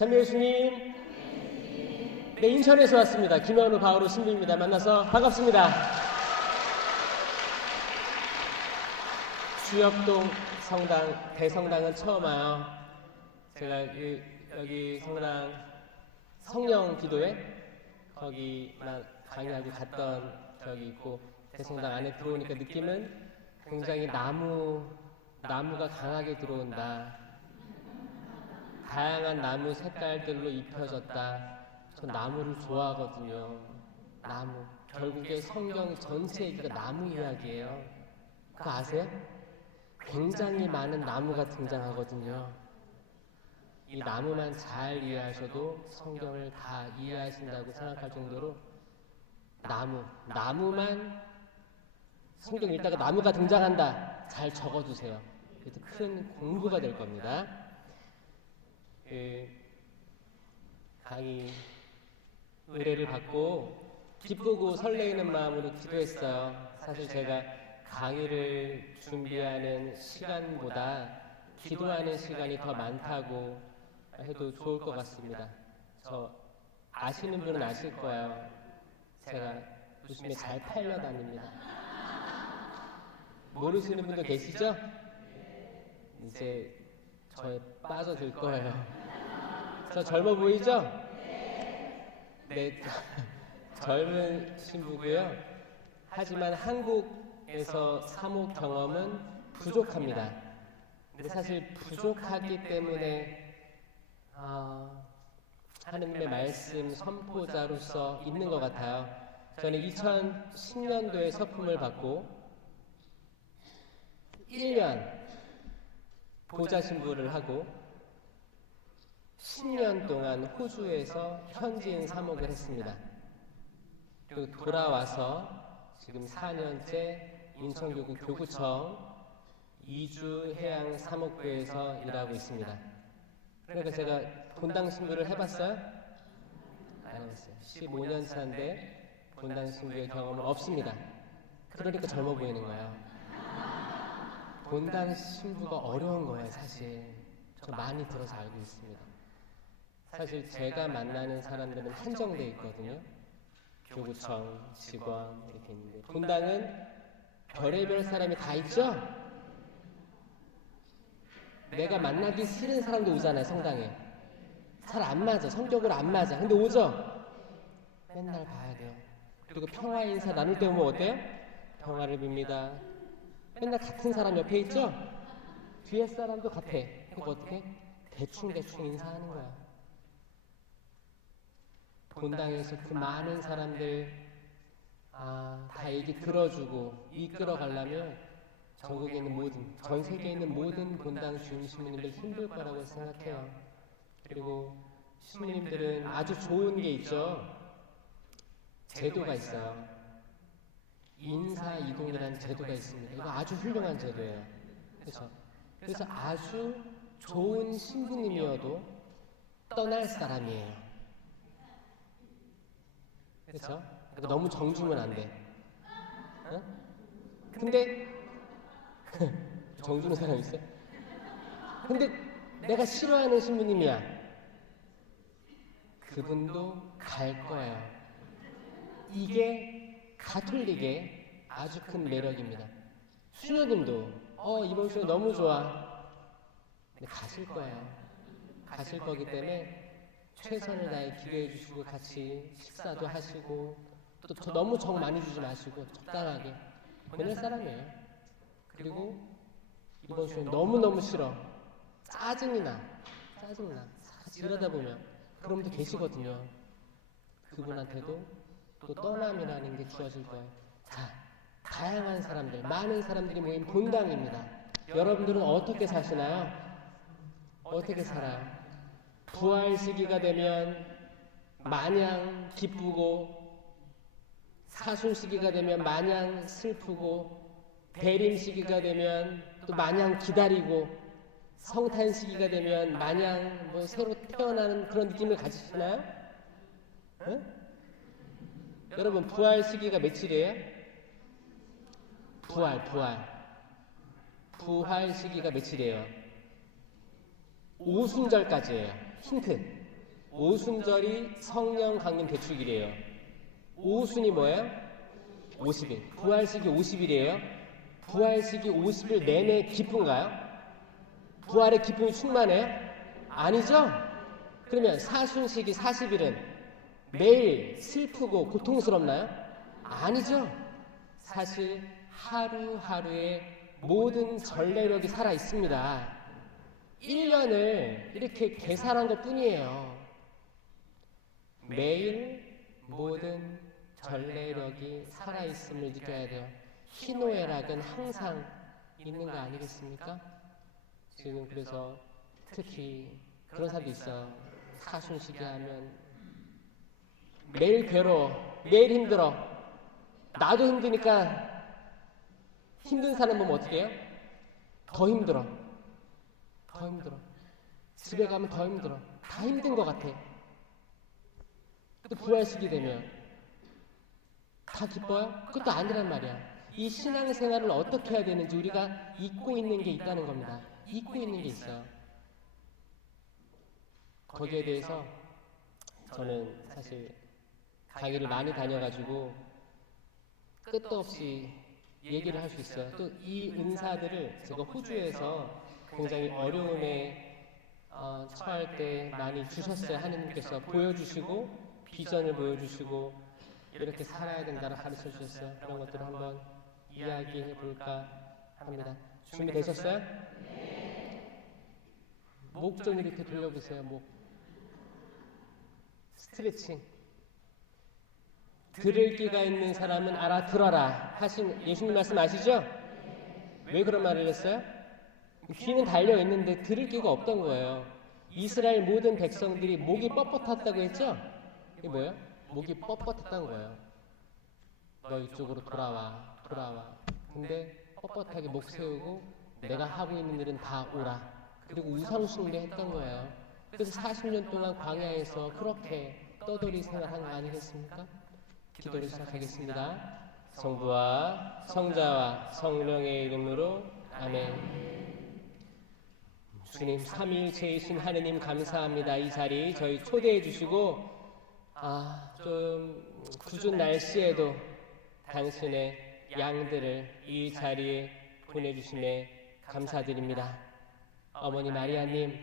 참여 예수님. 네, 인천에서 왔습니다. 김현우 바오로 신부입니다. 만나서 반갑습니다. 주역동 성당, 대성당은 처음 와요. 제가 여기 성당 성령 기도회 거기만 강의하고 갔던 적이 있고, 대성당 안에 들어오니까 느낌은 굉장히 나무가 강하게 들어온다. 다양한 나무 색깔들로 입혀졌다. 저 나무를 좋아하거든요. 나무. 결국에 성경 전체 얘기가 나무 이야기예요. 그거 아세요? 굉장히 많은 나무가 등장하거든요. 이 나무만 잘 이해하셔도 성경을 다 이해하신다고 생각할 정도로 나무만 성경 읽다가 나무가 등장한다. 잘 적어두세요. 그래도 큰 공부가 될 겁니다. 강의 의뢰를 받고 기쁘고 설레이는 마음으로 기도했어요. 사실 제가 강의를 준비하는 시간보다 기도하는 시간이 더 많다고 해도 좋을 것 같습니다. 저 아시는 분은 아실 거예요. 제가 요즘에 잘 팔려다닙니다. 모르시는 분도 계시죠? 이제 저에 빠져들 거예요. 저 젊어 보이죠? 네, 젊은 신부고요. 하지만 한국에서 사목 경험은 부족합니다. 근데 사실 부족하기 때문에 하느님의 말씀 선포자로서 있는 것 같아요. 저는 2010년도에 서품을 받고 1년 보좌 신부를 하고 10년 동안 호주에서 현지인 사목을 했습니다. 그리고 돌아와서 지금 4년째 인천교구 교구청 이주해양 사목교에서 일하고 있습니다. 그러니까 제가 본당 신부를 해봤어요? 안 해봤어요. 15년 차인데 본당 신부의 경험은 없습니다. 그러니까 젊어 보이는 거예요. 본당 신부가 어려운 거예요, 사실. 저 많이 들어서 알고 있습니다. 사실 제가 만나는 사람들은 한정돼 있거든요. 교구청, 직원 이렇게 있는데, 본당은 별의별 사람이 다 있죠? 내가 만나기 싫은 사람도 오잖아요, 성당에. 잘 안 맞아, 성격으로 안 맞아. 근데 오죠? 맨날 봐야 돼요. 그리고 평화 인사 나눌 때 오면 어때요? 평화를 빕니다. 맨날 같은 사람 옆에 있죠? 뒤에 사람도 같아. 그러니까 어떻게? 대충 인사하는 거야. 본당에서 그 많은 사람들 다 얘기 들어주고 이끌어 가려면 전국에 있는 전 세계에 있는 모든 본당 주임 신부님들 힘들 거라고 생각해요. 그리고 신부님들은 아주 좋은 게 있죠. 제도가 있어요. 인사이동이라는 제도가 있습니다. 이거 아주 훌륭한 제도예요. 그래서 아주 좋은 신부님이어도 떠날 사람이에요. 그렇죠? 너무 정주면 안 돼. 어? 근데 정주는 사람 있어요? 근데 내가 싫어하는 신부님이야. 그분도 갈 거예요. 이게 가톨릭의 아주 큰 매력입니다. 수녀님도 이번 수녀 너무 좋아. 근데 가실 거예요. 가실 거기 때문에 최선을 다해 기도해 주시고 같이 식사도 하시고, 또 너무 정 많이 주지 마시고 적당하게 보낼 사람이에요. 그리고 이번 수녀 너무너무 싫어. 짜증이 나. 같이 일하다 보면 그런 분도 계시거든요. 그분한테도 또 떠남이라는 게 주어질 거예요. 자, 다양한 사람들, 많은 사람들이 모인 본당입니다. 여러분들은 어떻게 사시나요? 어떻게 살아요? 부활 시기가 되면 마냥 기쁘고, 사순 시기가 되면 마냥 슬프고, 대림 시기가 되면 또 마냥 기다리고, 성탄 시기가 되면 마냥 새로 태어나는 그런 느낌을 가지시나요? 응? 여러분, 부활 시기가 며칠이에요? 부활 시기가 며칠이에요? 오순절까지예요. 힌트. 오순절이 성령 강림 대축일이에요. 오순이 뭐예요? 50일. 부활식이 50일이에요. 부활식이 50일 내내 기쁜가요? 부활의 기쁨이 충만해요? 아니죠? 그러면 사순식이 40일은 매일 슬프고 고통스럽나요? 아니죠. 사실 하루하루에 모든 전례력이 살아 있습니다. 1년을 이렇게 계산한 것 뿐이에요. 매일 모든 전례력이 살아있음을 느껴야 돼요. 희노애락은 항상 있는 거 아니겠습니까? 지금 그래서 특히 그런 사람도 있어요. 사순시기 하면 매일 괴로워, 매일 힘들어. 나도 힘드니까 힘든 사람 보면 어떻게 해요? 더 힘들어. 더 힘들어. 집에 가면 더 힘들어. 다 힘든 것 같아. 또 부활식이 되면 다 기뻐요? 그것도 아니란 말이야. 이 신앙생활을 어떻게 해야 되는지 우리가 잊고 있는 게 있다는 겁니다. 잊고 있는 게 있어요. 거기에 대해서 저는 사실 강의를 많이 다녀가지고 끝도 없이 얘기를 할 수 있어요. 또 이 은사들을 제가 호주에서 굉장히 어려움에 처할 때 많이 주셨어요. 하느님께서 보여주시고 비전을 보여주시고 이렇게 살아야 된다고 가르쳐 주셨어요. 그런 것들을 한번 이야기해 볼까 합니다. 준비되셨어요? 목 좀 이렇게 돌려보세요. 목 스트레칭. 들을 귀가 있는 사람은 알아들어라 하신 예수님 말씀 아시죠? 왜 그런 말을 했어요? 귀는 달려있는데 들을 귀가 없던 거예요. 이스라엘 모든 백성들이 목이 뻣뻣했다고 했죠? 이게 뭐예요? 목이 뻣뻣했다는 거예요. 너 이쪽으로 돌아와. 근데 뻣뻣하게 목 세우고 내가 하고 있는 일은 다 오라. 그리고 우상숭배 했던 거예요. 그래서 40년 동안 광야에서 그렇게 떠돌이 생활한 거 아니겠습니까? 기도를 시작하겠습니다. 성부와 성자와 성령의 이름으로 아멘. 주님 삼위일체이신 하느님 감사합니다. 이 자리 저희 초대해 주시고 좀 궂은 날씨에도 당신의 양들을 이 자리에 보내주심에 감사드립니다. 어머니 마리아님,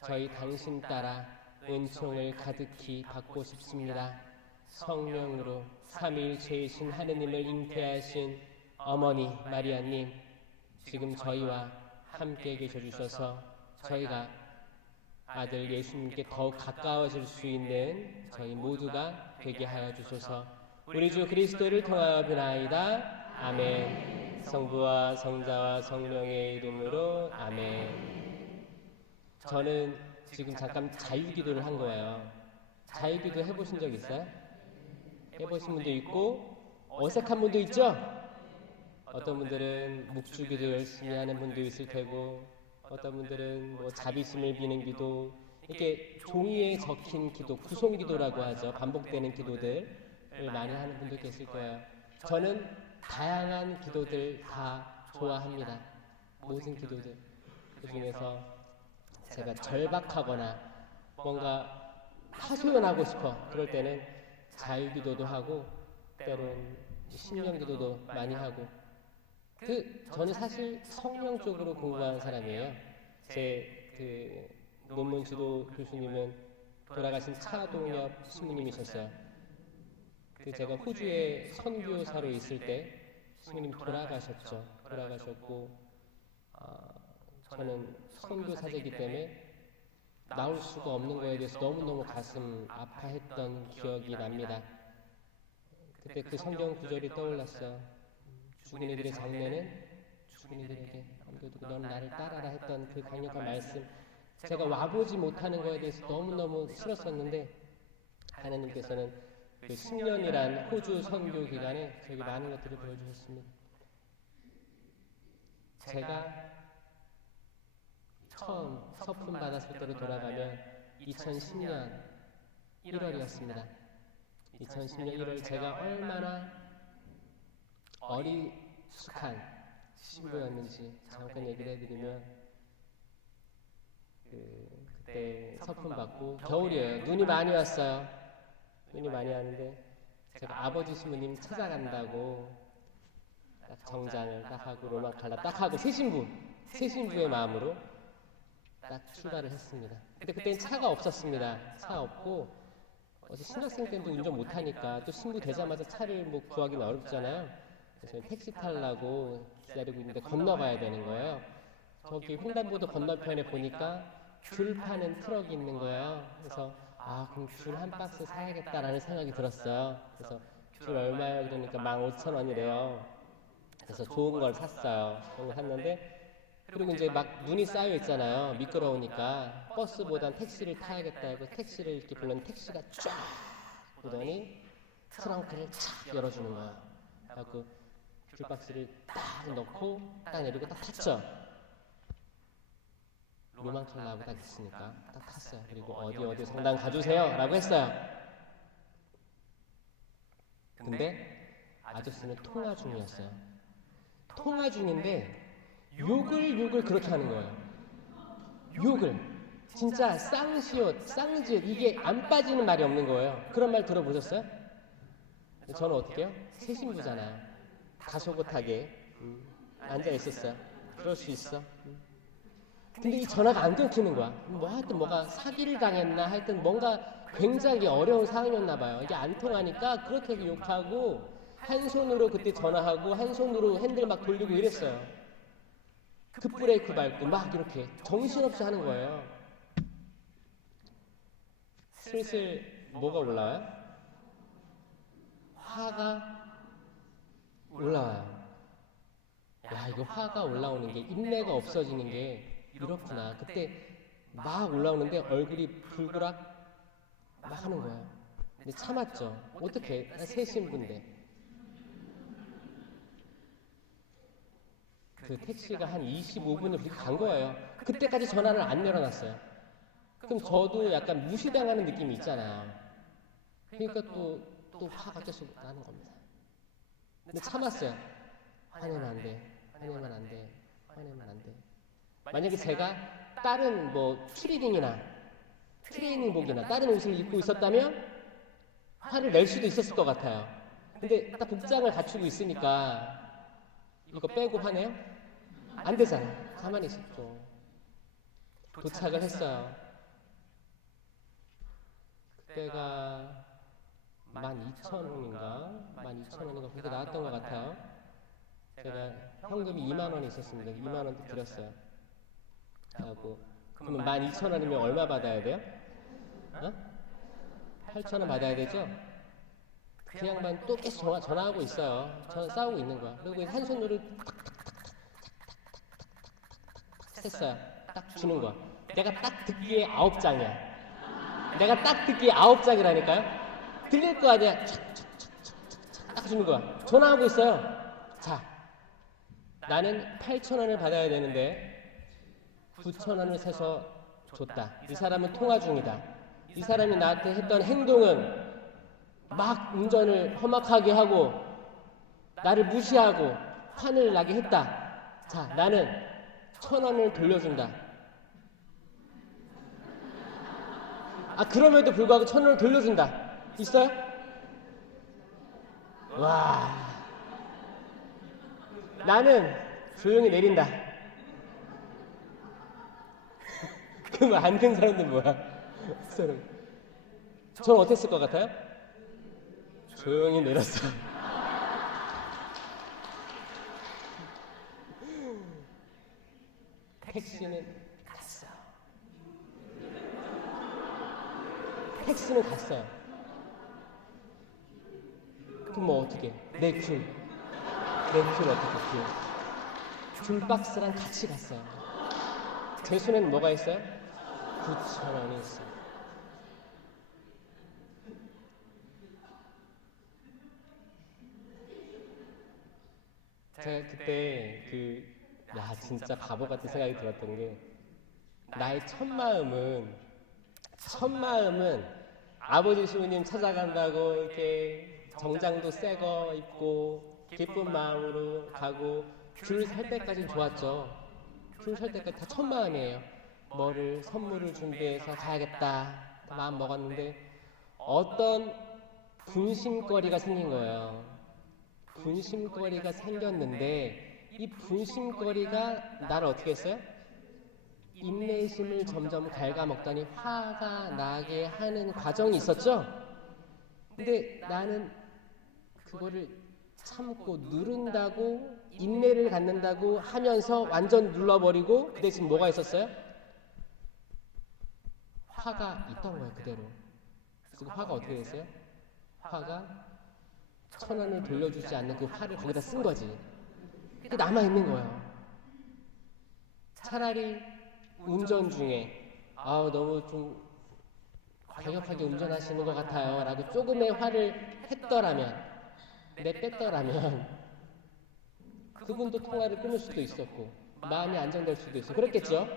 저희 당신 따라 은총을 가득히 받고 싶습니다. 성령으로 삼위일체이신 하느님을 잉태하신 어머니 마리아님, 지금 저희와 함께 계셔주셔서 저희가 아들 예수님께 더욱 가까워질 수 있는 저희 모두가 되게 하여 주소서. 우리 주 그리스도를 통하여 비나이다. 아멘. 성부와 성자와 성령의 이름으로 아멘. 저는 지금 잠깐 자유기도를 한 거예요. 자유기도 해보신 적 있어요? 해보신 분도 있고 어색한 분도 있죠? 어떤 분들은 묵주기도 열심히 하는 분도 있을 테고 어떤 분들은 뭐 자비심을 비는 기도, 이렇게 종이에 적힌 기도, 구송기도라고 하죠. 반복되는 기도들을 많이 하는 분도 계실 거예요. 저는 다양한 기도들 다 좋아합니다. 모든 기도들. 그 중에서 제가 절박하거나 뭔가 하소연하고 싶어. 그럴 때는 자유기도도 하고 때론 신령기도도 많이 하고. 저는 사실 성령 쪽으로 공부하는 사람이에요. 제 논문 지도 교수님은 돌아가신 차동엽 신부님이셨어요. 제가 호주에 선교사로 있을 때 신부님 돌아가셨고 저는 선교사제이기 때문에 나올 수가 없는 거에 대해서 너무너무 가슴 아파했던 기억이 납니다. 그때 그 성경 구절이 떠올랐어요. 죽은 이들의 장례는 죽은 이들에게 남겨두고 넌 나를 따라라 했던 그 강력한 말씀, 제가 와보지 못하는 거에 대해서 너무너무 싫었었는데 하나님께서는 그 10년이란 호주 선교 기간에 저에게 많은 것들을 보여주셨습니다. 제가 처음 서품 받았을 때로 돌아가면 2010년 1월이었습니다. 2010년 1월 제가 얼마나 어리숙한 신부였는지 잠깐 얘기를 해드리면 그 그때 서품 받고 겨울이에요. 눈이 많이 왔어요. 눈이 많이 왔는데 제가 아버지 시부님 찾아간다고 딱 정장을 딱 하고 로마 칼라 딱 하고 새신부의 마음으로 딱 출발을 했습니다. 근데 그때는 차가 없었습니다. 차 없고 어제 신학생 때도 운전 못하니까 또 신부 되자마자 차를 뭐 구하기는 어렵잖아요. 그래서 택시 타려고 기다리고 있는데 건너가야 되는 거예요. 저기 횡단보도 건너편에 보니까 귤 파는 트럭이 있는 거예요. 그래서 그럼 귤 한 박스 사야겠다라는 생각이 들었어요. 그래서 귤 얼마예요? 그러니까 15,000원이래요. 그래서 좋은 걸 샀어요. 좋은 걸 샀는데 그리고 이제 막 눈이 쌓여 있잖아요. 미끄러우니까 버스보단 택시를 타야겠다 해서 택시를 이렇게 불렀는데 택시가 쫙 오더니 트렁크를 착 열어주는 거예요. 그래서 귤박스를 딱 넣고 딱 내리고 딱 탔죠. 로망칼라하고 딱 있으니까 딱 탔어요. 그리고 어디 성당 가주세요 라고 했어요. 근데 아저씨는 통화 중이었어요. 통화 중인데 욕을 그렇게 하는 거예요. 욕을. 진짜 쌍시옷, 쌍지읒 이게 안 빠지는 말이 없는 거예요. 그런 말 들어보셨어요? 저는 어떻게 해요? 새신부잖아요. 다소곳하게 앉아 있었어요. 그럴 수 있어. 근데 이 전화가 안 끊기는 거야. 하여튼 뭐가 사기를 당했나 하여튼 뭔가 굉장히 어려운 상황이었나 봐요. 이게 안 통하니까 그렇게 해서 욕하고 한 손으로 그때 전화하고 한 손으로 핸들 막 돌리고 이랬어요. 급브레이크 밟고 막 이렇게 정신없이 하는 거예요. 슬슬 뭐가 올라와요? 화가 올라와요. 야, 이거 화가 올라오는 게 인내가 없어지는 게 이렇구나. 그때 막 올라오는데 얼굴이 불그락 막 하는 거예요. 근데 참았죠. 어떻게? 새 신부인데. 그 택시가 한 25분을 그렇게 간 거예요. 그때까지 전화를 안 열어놨어요. 그럼 저도 약간 무시당하는 느낌이 있잖아요. 그러니까 또 화가 계속 나는 겁니다. 근데 참았어요. 화내면 안 돼. 화내면 안 돼. 화내면 안 돼. 만약에 제가 다른 뭐 추리닝이나 트레이닝복이나 다른 옷을 입고 있었다면 화를 낼 수도 있었을 것 같아요. 근데 딱 복장을 갖추고 있으니까 이거 빼고 화내요? 안 되잖아요. 가만히 있었죠. 도착을 했어요. 그때가 12,000원인가? 12,000원인가 그렇게 나왔던 것 같아요. 제가 현금이 2만 원이 있었습니다. 2만 원도 드렸어요. 하고 그러면 12,000원이면 얼마 받아야 돼요? 8,000원 받아야 되죠? 그 양반 또 계속 전화하고 있어요. 싸우고 있는 거야. 그리고 한 손으로 했어요. 딱 주는 거야. 내가 딱 듣기에 9장이야. 내가 딱 듣기에 9장이라니까요. 들릴 거 아니야. 딱 주는 거야. 전화하고 있어요. 자, 나는 8,000원을 받아야 되는데 9,000원을 세서 줬다. 이 사람은 통화 중이다. 이 사람이 나한테 했던 행동은 막 운전을 험악하게 하고 나를 무시하고 화를 나게 했다. 자, 나는 1,000원을 돌려준다. 그럼에도 불구하고 1,000원을 돌려준다. 있어요? 와. 나는 조용히 내린다. 그럼 안 된 사람들 뭐야? 저는 어땠을 것 같아요? 조용히 내렸어. 택시는 갔어요. 택시는 갔어요. 그럼 뭐 어떻게? 내 귤 어떻게? 귤박스랑 같이 갔어요. 제 손에는 뭐가 있어요? 9,000원이 있어요. 제가 그때 진짜 바보 같은 생각이 들었던 게 나의 첫 마음은 아버지 시부님 찾아간다고 이렇게 정장도 새 거 입고 기쁜 마음으로 가고 줄 설 때까지는 좋았죠. 줄 설 때까지 다 첫 마음이에요. 뭐를 선물을 준비해서 가야겠다 마음 먹었는데 어떤 분심거리가 생긴 거예요. 분심거리가 생겼는데 이 분심거리가 나를 어떻게 했어요? 인내심을 점점 갉아먹더니 화가 나게 하는 과정이 있었죠? 근데 나는 그거를 참고 누른다고 인내를 갖는다고 하면서 완전 눌러버리고 그 대신 뭐가 있었어요? 화가 있던 거예요. 그대로. 그래서 그 화가 어떻게 됐어요? 화가 1,000원을 돌려주지 않는 그 화를 거기다 쓴 거지. 그게 남아있는 거예요. 차라리 운전 중에 너무 좀 과격하게 운전하시는 것 같아요 라고 조금의 화를 뺐더라면 그분도 통화를 끊을 수도 있었고 마음이 안정될 수도 있었고 그랬겠죠?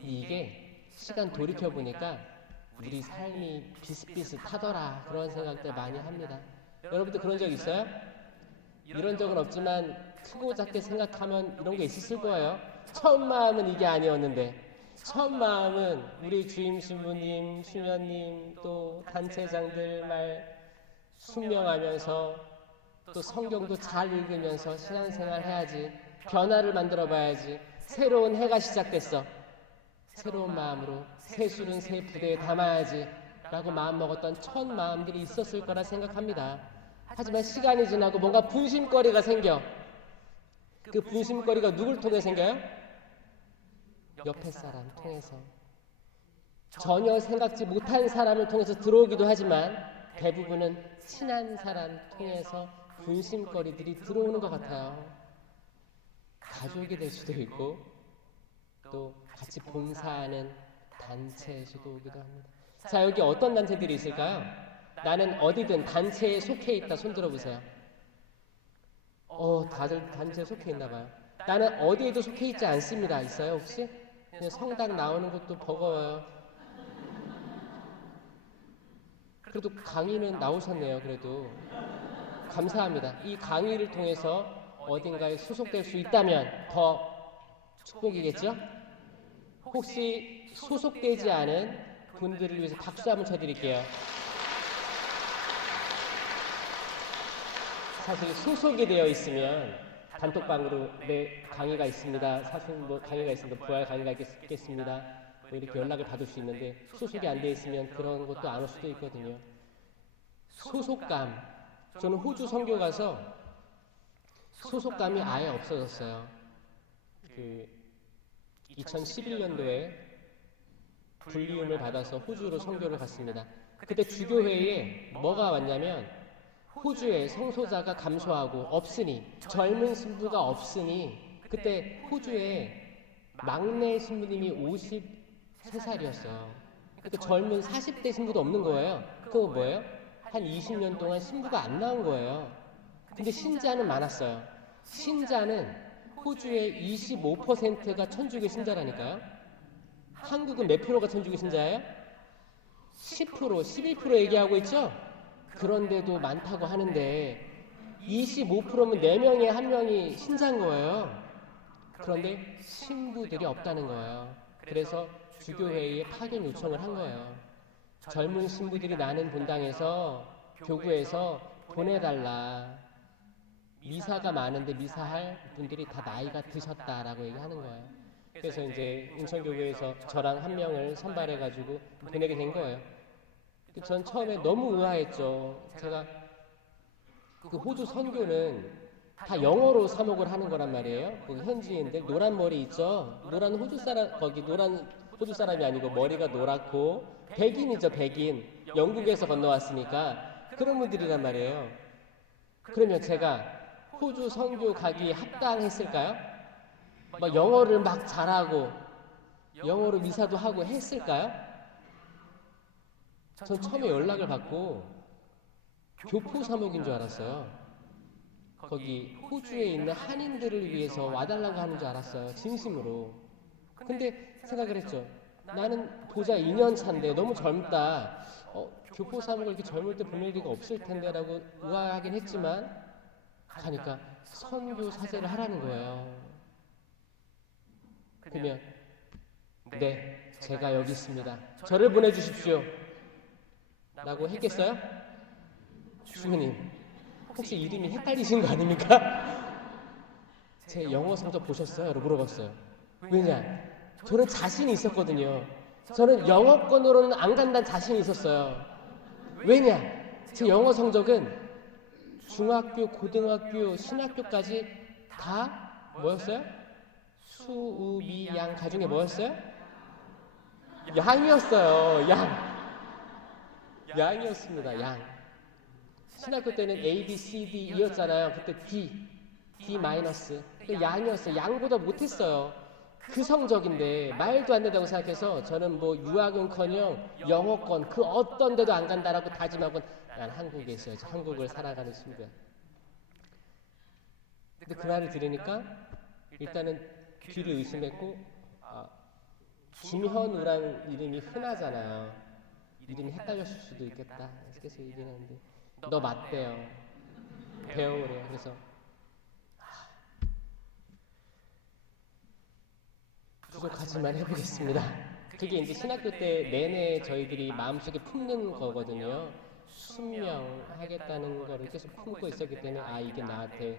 이게 시간 돌이켜보니까 우리 삶이 비슷비슷하더라 그런 생각들 많이 합니다. 여러분도 그런 적 있어요? 이런 적은 없지만 크고 작게 생각하면 이런 게 있었을 거예요. 처음 마음은 이게 아니었는데 처음 마음은 우리 주임 신부님, 수녀님 또 단체장들 말 순명하면서 또 성경도 잘 읽으면서 신앙생활 해야지 변화를 만들어 봐야지 새로운 해가 시작됐어. 새로운 마음으로 새 술은 새 부대에 담아야지 라고 마음먹었던 첫 마음들이 있었을 거라 생각합니다. 하지만 시간이 지나고 뭔가 분심거리가 생겨. 그 분심거리가 누굴 통해 생겨요? 옆에 사람 통해서. 전혀 생각지 못한 사람을 통해서 들어오기도 하지만 대부분은 친한 사람 통해서 분심거리들이 들어오는 것 같아요. 가족이 될 수도 있고 또 같이 봉사하는 단체의 수도 오기도 합니다. 자, 여기 어떤 단체들이 있을까요? 나는 어디든 단체에 속해 있다. 손 들어보세요. 다들 단체에 속해 있나 봐요. 나는 어디에도 속해 있지 않습니다. 있어요 혹시? 그냥 성당 나오는 것도 버거워요. 그래도 강의는 나오셨네요. 그래도 감사합니다. 이 강의를 통해서 어딘가에 소속될 수 있다면 더 축복이겠죠? 혹시 소속되지 않은 분들을 위해서 박수 한번 쳐드릴게요. 사실 소속이 되어 있으면 단톡방으로 강의가 있습니다. 사실 강의가 있습니다. 부활 강의가 있겠습니다. 이렇게 연락을 받을 수 있는데 소속이 안 되어 있으면 그런 것도 안 올 수도 있거든요. 소속감. 저는 호주 선교 가서 소속감이 아예 없어졌어요. 2011년도에 불리움을 받아서 호주로 선교를 갔습니다. 그때 주교회에 뭐가 왔냐면 호주에 성소자가 감소하고 없으니 젊은 신부가 없으니 그때 호주에 막내 신부님이 53살이었어요. 그때 젊은 40대 신부도 없는 거예요. 그거 뭐예요? 한 20년 동안 신부가 안 나온 거예요. 근데 신자는 많았어요. 신자는 호주의 25%가 천주교 신자라니까요. 한국은 몇 프로가 천주교 신자예요? 10%, 11% 얘기하고 있죠? 그런데도 많다고 하는데 25%면 4명에 1명이 신자인 거예요. 그런데 신부들이 없다는 거예요. 그래서 주교회의에 파견 요청을 한 거예요. 젊은 신부들이 나는 본당에서 교구에서 보내달라. 미사가 많은데 미사할 분들이 다 나이가 드셨다라고 얘기하는 거예요. 그래서 이제 인천교구에서 저랑 1명을 선발해가지고 보내게 된 거예요. 전 처음에 너무 의아했죠. 제가 그 호주 선교는 다 영어로 사목을 하는 거란 말이에요. 거기 현지인들 노란 머리 있죠. 노란 호주 사람이 아니고 머리가 노랗고 백인이죠. 백인. 영국에서 건너왔으니까 그런 분들이란 말이에요. 그러면 제가 호주 선교 가기 합당했을까요? 막 영어를 막 잘하고 영어로 미사도 하고 했을까요? 전 처음에 연락을 받고 교포 사목인 줄 알았어요. 거기 호주에 있는 한인들을 위해서 와달라고 하는 줄 알았어요. 진심으로. 근데 생각을 했죠. 나는 보자 2년 차인데 너무 젊다. 교포 사목을 이렇게 젊을 때 보낼 리가 없을 텐데 라고 의아하긴 했지만 가니까 선교 사제를 하라는 거예요. 그러면 네, 제가 여기 있습니다. 저를 보내주십시오. 라고 했겠어요? 주님, 혹시 이름이 헷갈리신 거 아닙니까? 제 영어 성적 보셨어요? 라고 물어봤어요. 왜냐? 저는 자신이 있었거든요. 저는 영어권으로는 안 간다는 자신이 있었어요. 왜냐? 제 영어 성적은 중학교, 고등학교, 신학교까지 다 뭐였어요? 수, 우, 미, 양 가중에 뭐였어요? 양이었어요. 양이었습니다. 양. 신학교 때는 A, B, C, D, E였잖아요. 그때 D 마이너스. 양이었어요. 양보다 못했어요. 그 성적인데 말도 안 된다고 생각해서 저는 뭐 유학은커녕 영어권 그 어떤 데도 안 간다라고 다짐하고 난 한국에 있어야지. 한국을 살아가는 친구야. 근데 그 말을 들으니까 일단은 귀를 의심했고 김현우란 이름이 흔하잖아요. 이름이 헷갈렸을 수도 있겠다. 그래서 얘기하는데 너 맞대요. 배워오래요. 그래서 부족하지만 해보겠습니다. 그게 이제 신학교 때 내내 저희들이 마음속에 품는 거거든요. 순명하겠다는 거를 계속 품고 있었기 때문에 이게 나한테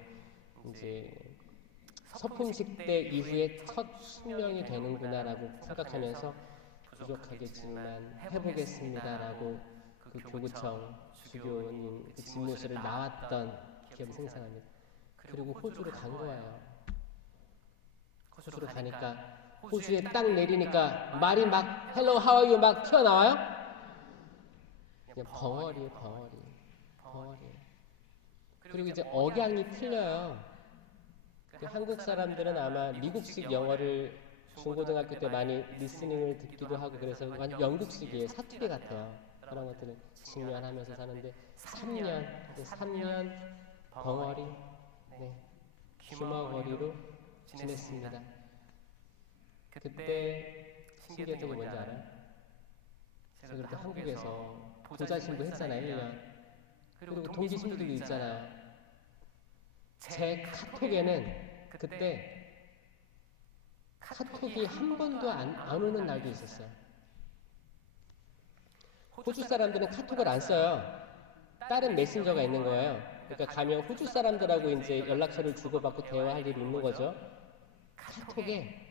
이제 서품식 때 이후에 첫 순명이 되는구나라고 생각하면서 부족하겠지만 해보겠습니다라고 그 교구청 주교님 그 집무실을 나왔던 기억이 생생합니다. 그리고 호주로 간 거예요. 호주로 가니까 호주에 딱 내리니까 말이 막 헬로 하와이유 막 튀어나와요? 그냥 벙어리. 그리고 이제 억양이 틀려요. 한국 사람들은 아마 미국식 영어를 중고등학교 때 많이 리스닝을 듣기도 하고 그래서 완전 영국식이에요. 사투리 같아요. 그런 것들을 직면하면서 사는데 3년 벙어리, 귀머거리로 지냈습니다. 그때 신기했던 게 뭔지 알아요? 제가 그때 한국에서 보좌 신부 했잖아요. 1년. 그리고 동기 신부들도 있잖아요. 제 카톡에는 그때 카톡이 한 번도 안 오는 날도 있었어요. 호주 사람들은 카톡을 안 써요. 다른 메신저가 있는 거예요. 그러니까 가면 호주 사람들하고 이제 연락처를 주고받고 대화할 일이 있는 거죠. 카톡에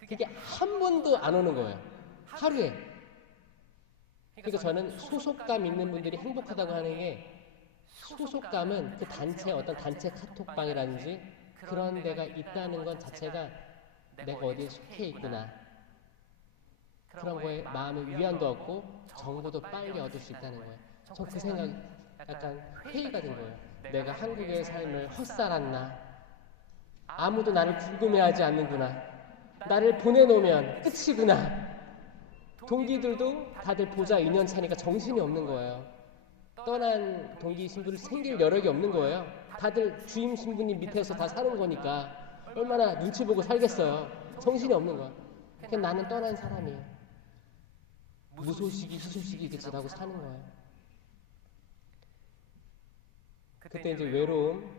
그게 한 번도 안 오는 거예요. 하루에. 그러니까 저는 소속감 있는 분들이 행복하다고 하는 게 소속감은 그 단체 어떤 단체 카톡방이라든지 그런 데가 있다는 것 자체가 내가 어디에 속해 있구나. 그런 거에 마음의 위안도 얻고 정보도 빨리 얻을 수 있다는 거예요. 저 그 생각이 약간 회의가 된 거예요. 내가 한국의 삶을 헛살았나? 아무도 나를 궁금해하지 않는구나. 나를 보내놓으면 끝이구나. 동기들도 다들 보자 2년 차니까 정신이 없는 거예요. 떠난 동기 신부를 생길 여력이 없는 거예요. 다들 주임 신부님 밑에서 다 사는 거니까 얼마나 눈치 보고 살겠어요. 정신이 없는 거야. 그냥 나는 떠난 사람이에요. 무소식이 희소식이겠지라고 사는 거예요. 그때 이제 외로움,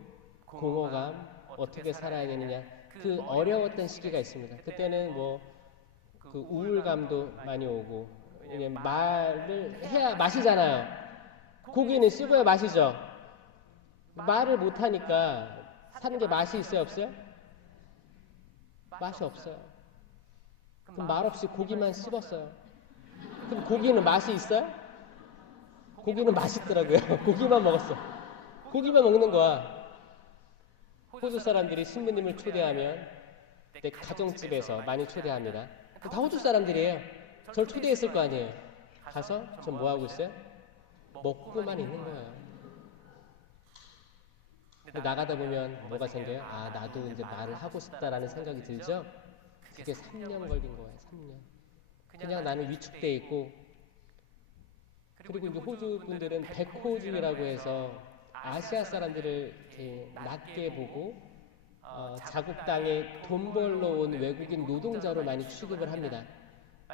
공허감 어떻게 살아야 되느냐 그 어려웠던 시기가 있습니다. 그때는 뭐 그 우울감도 많이 오고 말을 해야 마시잖아요. 고기는 씹어야 마시죠. 말을 못하니까 사는 게 맛이 있어요 없어요? 맛이 없어요. 그럼 말 없이 고기만 씹었어요. 그럼 고기는 맛이 있어요? 고기는 맛있더라고요. 고기만 먹었어. 고기만 먹는 거야. 호주 사람들이 신부님을 초대하면 내 가정집에서 많이 초대합니다. 다 호주 사람들이에요. 저를 초대했을 거 아니에요. 가서 전 뭐 하고 있어요? 먹고만 있는 거예요. 나가다 보면 뭐가 생겨요? 나도 이제 말을 하고 싶다라는 생각이 들죠? 그게 3년 걸린 거예요. 3년. 그냥 나는 위축돼 있고 그리고 이제 호주 분들은 백호주의라고 해서 아시아 사람들을 이렇게 낮게 보고 자국 땅에 돈 벌러 온 외국인 노동자로 많이 취급을 합니다.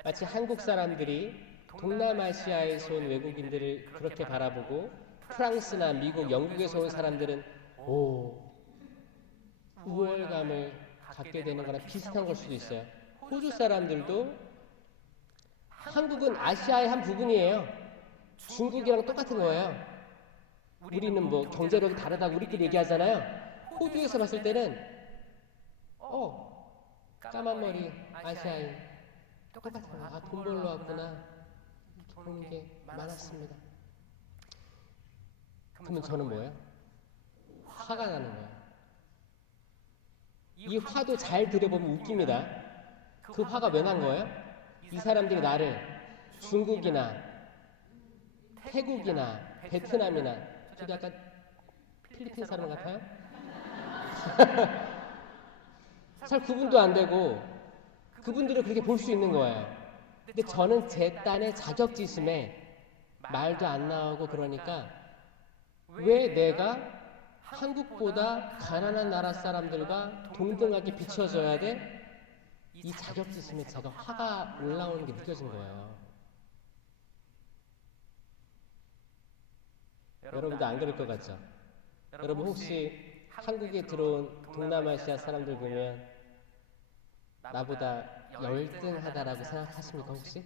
마치 한국 사람들이 동남아시아에서 온 외국인들을 그렇게 바라보고 프랑스나 미국, 영국에서 온 사람들은 우월감을 갖게 되는 거랑 비슷한 걸 수도 있어요. 호주 사람들도 한국은 아시아의 한 부분이에요. 중국이랑 똑같은 거예요. 우리는 뭐 경제력이 다르다고 우리끼리 얘기하잖아요. 호주에서 봤을 때는 까만 머리 아시아인 똑같은 거예요. 아, 돈 벌러 왔구나. 보는 게 많았습니다. 그러면 저는 뭐예요? 화가 나는 거예요. 이 화도 잘 들여보면 웃깁니다. 그 화가 왜 난 거예요? 이 사람들이 나를 중국이나 태국이나 베트남이나, 저도 약간 필리핀 사람 같아요? 잘 구분도 안 되고 그분들을 그렇게 볼 수 있는 거예요. 근데 저는 제 딴의 자격지심에 말도 안 나오고 그러니까 왜 내가 한국보다 가난한 나라 사람들과 동등하게 비춰져야 돼? 이 자격지심에 제가 화가 올라오는 게 느껴진 거예요. 여러분도 안 그럴 것 같죠? 여러분 혹시 한국에 들어온 동남아시아 사람들 보면 나보다 열등하다라고 생각하십니까 혹시?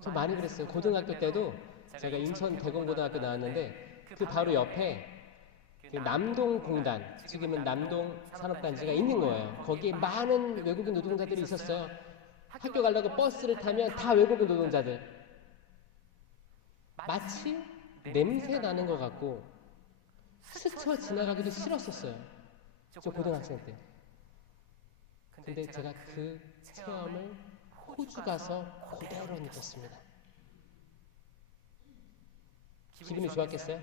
저 많이 그랬어요. 고등학교 때도 제가 인천 대공고등학교 나왔는데 그 바로 옆에 그 남동공단, 지금은 남동산업단지가 있는 거예요. 거기에 많은 외국인 노동자들이 있었어요. 학교 가려고 버스를 타면 다 외국인 노동자들. 마치 냄새 나는 것 같고 스쳐 지나가기도 싫었었어요. 저 고등학생 때. 근데 제가 그 체험을 호주 가서 그대로 느꼈습니다. 기분이 좋았겠어요?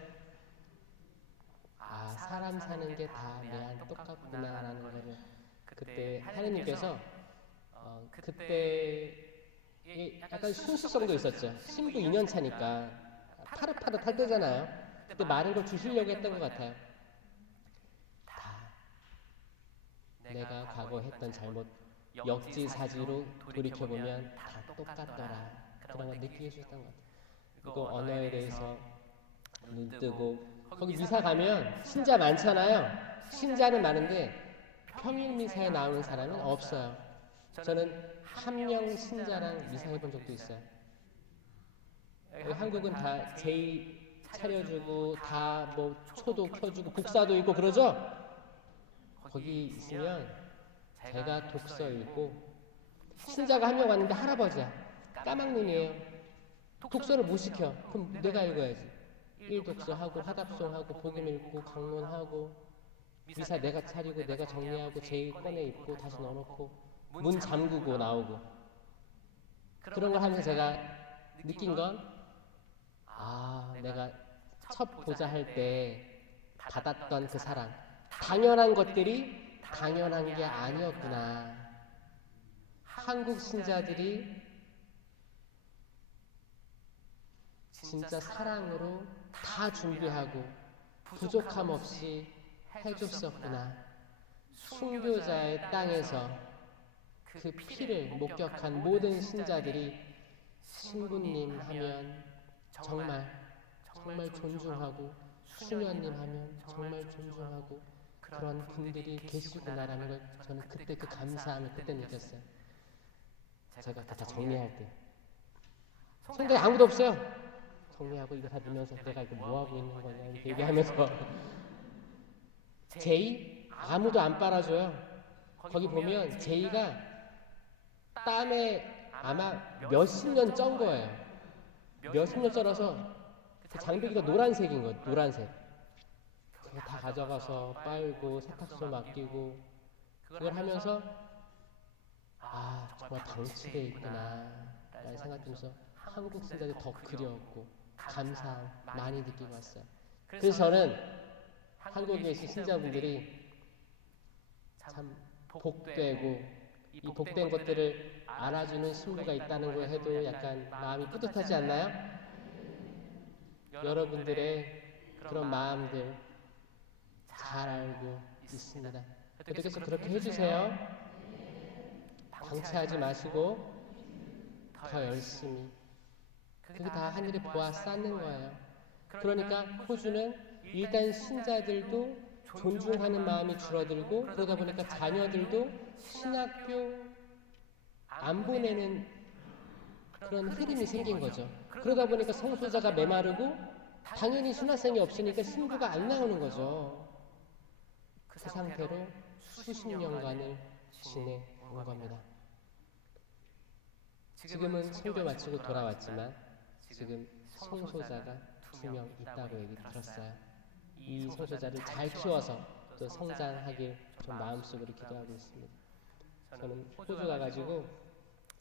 아, 사람 사는 게 다 내한 똑같구나라는 거를 그때 하느님께서 그때 약간 순수성도 있었죠. 신부 2년 차니까 파릇파릇할 때잖아요. 그때 많은 걸 주시려고 했던 것 같아요. 다 내가 과거 했던 잘못 역지사지로 돌이켜보면 다 똑같더라. 그런 걸 느끼게 해주셨던 것 같아요. 그리고 언어에 대해서 눈 뜨고 거기 미사 가면 신자 많잖아요. 신자는 많은데 평일 미사에 나오는 사람은 없어요. 저는 함령 신자랑 미사해본 적도 있어요. 한국은 다 제의 차려주고 다 뭐 초도 켜주고 국사도 읽고 그러죠? 거기 있으면 제가 독서 읽고 신자가 한 명 왔는데 할아버지야. 까막눈이에요. 독서를 못 시켜. 그럼 내가 읽어야지. 일독서하고 화답송하고 복음 읽고 강론하고 미사 내가 차리고 내가 정리하고 제일 꺼내 입고 다시 넣어놓고 문 잠그고 나오고 그런 걸 하면서 제가 느낀 건 내가 첫 보자 할 때 받았던 그 사랑 당연한 것들이 당연한 게 아니었구나. 한국 신자들이 진짜 사랑으로 다 준비하고 부족함 없이 해줬었구나. 순교자의 땅에서 그 피를 목격한 모든 신자들이 신부님 하면 정말 존중하고 수녀님 하면 정말 존중하고 그런 분들이 계시구나라는 걸 저는 그때 그 감사함을 그때 느꼈어요. 제가 다 정리할 때 성당에 아무도 없어요. 정리하고 이거 다 넣으면서 내가 이거 뭐하고 있는 거냐 이렇게 얘기하면서 제이 아무도 안 빨아줘요. 거기 보면 제이가 땀에 아마 몇십 년 ጨ은 거예요. 몇십 년 쩔어서 그 장비기가 노란색인 거예요. 노란색. 그거 다 가져가서 빨고 세탁소 맡기고 그걸 하면서 정말 방치되어 있구나 라는 생각 들면서 한국 신자들이 더 그리웠고 감사함 많이 느끼고 왔어요. 그래서 저는 한국에 계신 신자분들이 참 복되고 이 복된 것들을 알아주는 신부가 있다는 걸 해도 약간 마음이 뿌듯하지 않나요? 여러분들의 그런 마음들 잘 알고 있습니다. 어떻게서 그렇게 해주세요. 방치하지 마시고 더 열심히. 그게 다 하늘이 보아 쌓는 거예요. 그러니까 호주는 일단 신자들도 존중하는 마음이 줄어들고 그러다 보니까 자녀들도 신학교 안 보내는 그런 흐름이 생긴 거죠. 그러다 보니까 성소자가 메마르고 당연히 순화생이 없으니까 신부가 안 나오는 거죠. 그 상태로 수십 년간을 지내온 겁니다. 지금은 설교 마치고 돌아왔지만 지금 성소자가 2명 있다고 얘기 들었어요. 이 성소자를 잘 키워서 또 성장하길 좀 마음속으로 기도하고 있습니다. 저는 호주 가가지고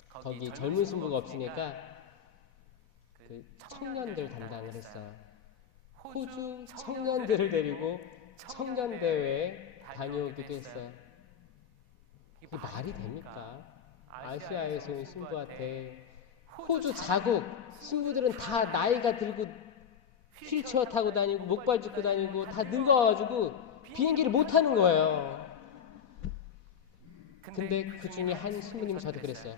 거기 젊은 신부가 없으니까 그 청년들 담당을 했어요. 호주 청년들을 데리고 청년대회에 다녀오기도 했어요. 이게 말이 됩니까? 아시아에서 온 신부한테 호주 자국 신부들은 다 나이가 들고 휠체어 타고 다니고 목발 짚고 다니고 다 늙어가지고 비행기를 못 타는 거예요. 근데 그 중에 한 신부님이 저한테 그랬어요.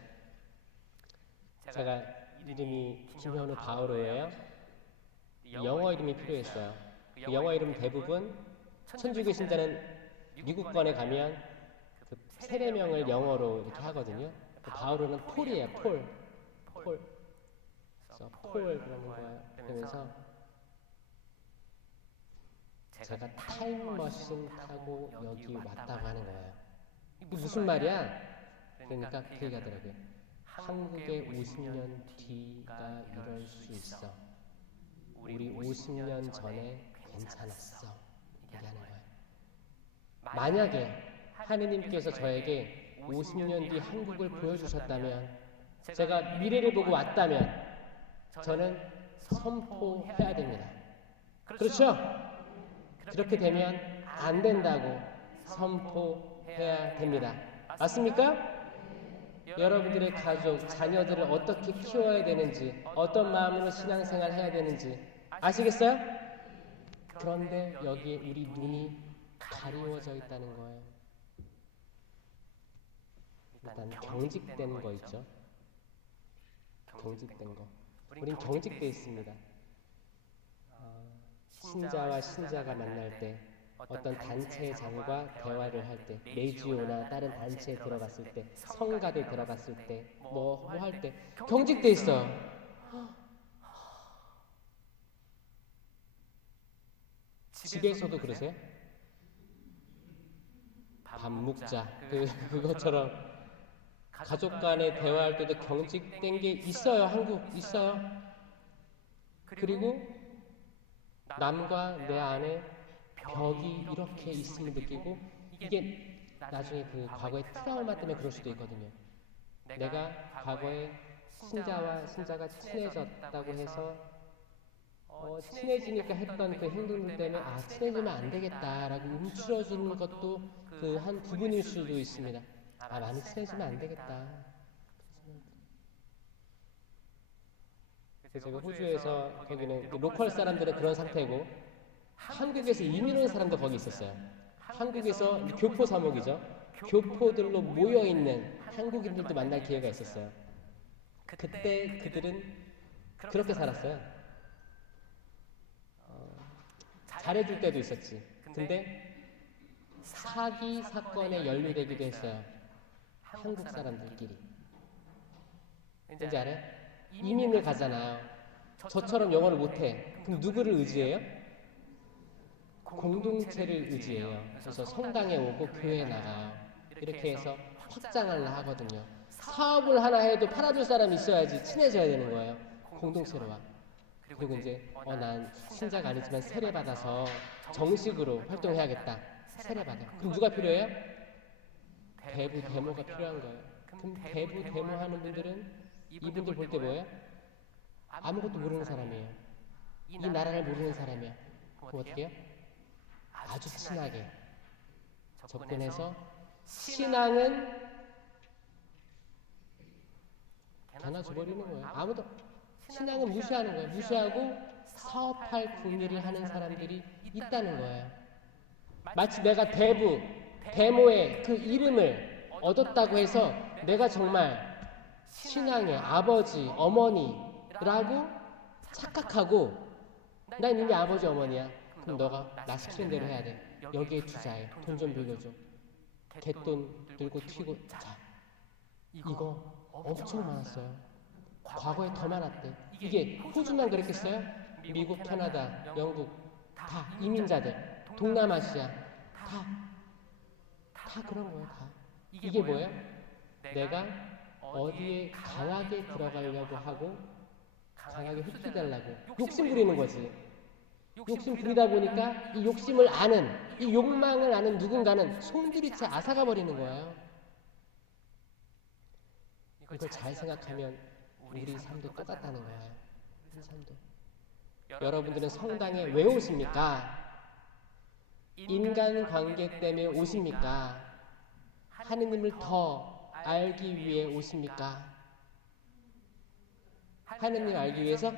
제가 이름이 김현우 바오로예요. 영어 이름이 필요했어요. 그 영어 이름 대부분 천주교 신자는 미국권에 가면 그 세례명을 영어로 이렇게 하거든요. 그 바오로는 폴이에요. 폴. 그래서 폴 그러는 거예요. 그러면서 제가 타임머신 타고 여기 왔다고 하는 거예요. 이게 무슨 말이야? 그러니까 그 얘기 하더라고요. 한국의 50년 뒤가 이럴 수 있어. 우리 50년 전에 괜찮았어. 얘기하는 거예요. 만약에 하느님께서 저에게 50년 뒤 한국을 보여주셨다면, 제가 미래를 보고 왔다면 저는 선포해야 됩니다. 그렇죠? 그렇게 되면 안 된다고 선포해야 됩니다. 맞습니까? 여러분들의 가족, 자녀들을 어떻게 키워야 되는지, 어떤 마음으로 신앙생활 해야 되는지 아시겠어요? 그런데 여기에 우리 눈이 가리워져 있다는 거예요. 일단 경직된 거 있죠. 경직된 거. 우린 경직돼 있습니다. 신자와 신자가 만날 때, 어떤 단체장과 대화를 할 때, 레지오나 다른 단체에 들어갔을 때, 성가대 들어갔을 때, 뭐 할 때 경직돼 있어요. 집에서도 그러세요? 밥 먹자. 그것처럼 가족 간에 대화할 때도 경직된 게 있어요. 한국 있어요. 그리고 남과 내 안에 벽이 이렇게 있음을 느끼고, 이게 나중에 그 과거의 트라우마 때문에 그럴 수도 있거든요. 내가 과거에 신자와 신자가 친해졌다고 해서 친해지니까 했던 그 행동들 때문에 친해지면 안 되겠다라고 움츠러지는 것도 그 한 부분일 수도 있습니다. 많이 친해지면 안 되겠다. 그래서 제가 호주에서, 거기는 로컬 사람들은 그런 상태고, 한국에서 이민 온 사람도 거기 있었어요. 한국에서 교포 사목이죠. 교포들로 모여있는 한국인들도 만날 기회가 있었어요. 그때 그들은 그렇게 살았어요. 잘해줄 때도 있었지. 근데 사기 사건에 연루되기도 했어요. 한국 사람들끼리. 왠지 알아요? 이민을 가잖아요. 저처럼 영어를 못해. 그럼 누구를 의지해요? 공동체를 의지해요. 그래서 성당에 오고 교회에 나가요. 이렇게 해서 확장하려 하거든요. 사업을 하나 해도 팔아줄 사람이 있어야지 친해져야 되는 거예요. 공동체로 와. 그리고 이제 난 신자가 아니지만 세례받아서 정식으로 활동해야겠다. 세례받아. 그럼 누가 필요해요? 대부 데모가 필요한 거예요. 그럼 대부 데모하는 분들은 이분들 볼 때 뭐예요? 아무것도 모르는 사람이에요. 이 나라를 모르는 사람이야. 그럼 어떻게 해요? 아주 친하게 접근해서 신앙은 개나 줘버리는 거예요. 신앙은 무시하는 거예요. 무시하고 사업할 궁리를 하는 사람들이 있다는 거예요. 마치 내가 데모의 그 이름을 얻었다고 해서 내가 정말 신앙의 아버지, 어머니라고 착각하고, 난 이미 아버지, 어머니야. 그럼 너가 나 시키는 대로 해야 돼. 여기에 투자해. 돈 좀 빌려줘. 갯돈 들고 튀고. 자, 이거 엄청 많았어요. 과거에 더 많았대. 이게 호주만 그랬겠어요? 미국, 캐나다, 영국 다 이민자들, 동남아시아 다 그런 거예요. 다. 이게 뭐예요? 내가 어디에 강하게 들어가려고 하고 강하게 흡수되려고 욕심 부리는 거지. 욕심 부리다 보니까 이 욕심을 아는, 이 욕망을 아는 누군가는 송두리째 앗아가 버리는 거예요. 이걸 잘 생각하면 우리 삶도 똑같다는 거예요. 우리 삶도. 여러분들은 성당에 왜 오십니까? 인간관계 때문에 오십니까? 하느님을 더 알기 위해 오십니까? 하느님 알기 위해서?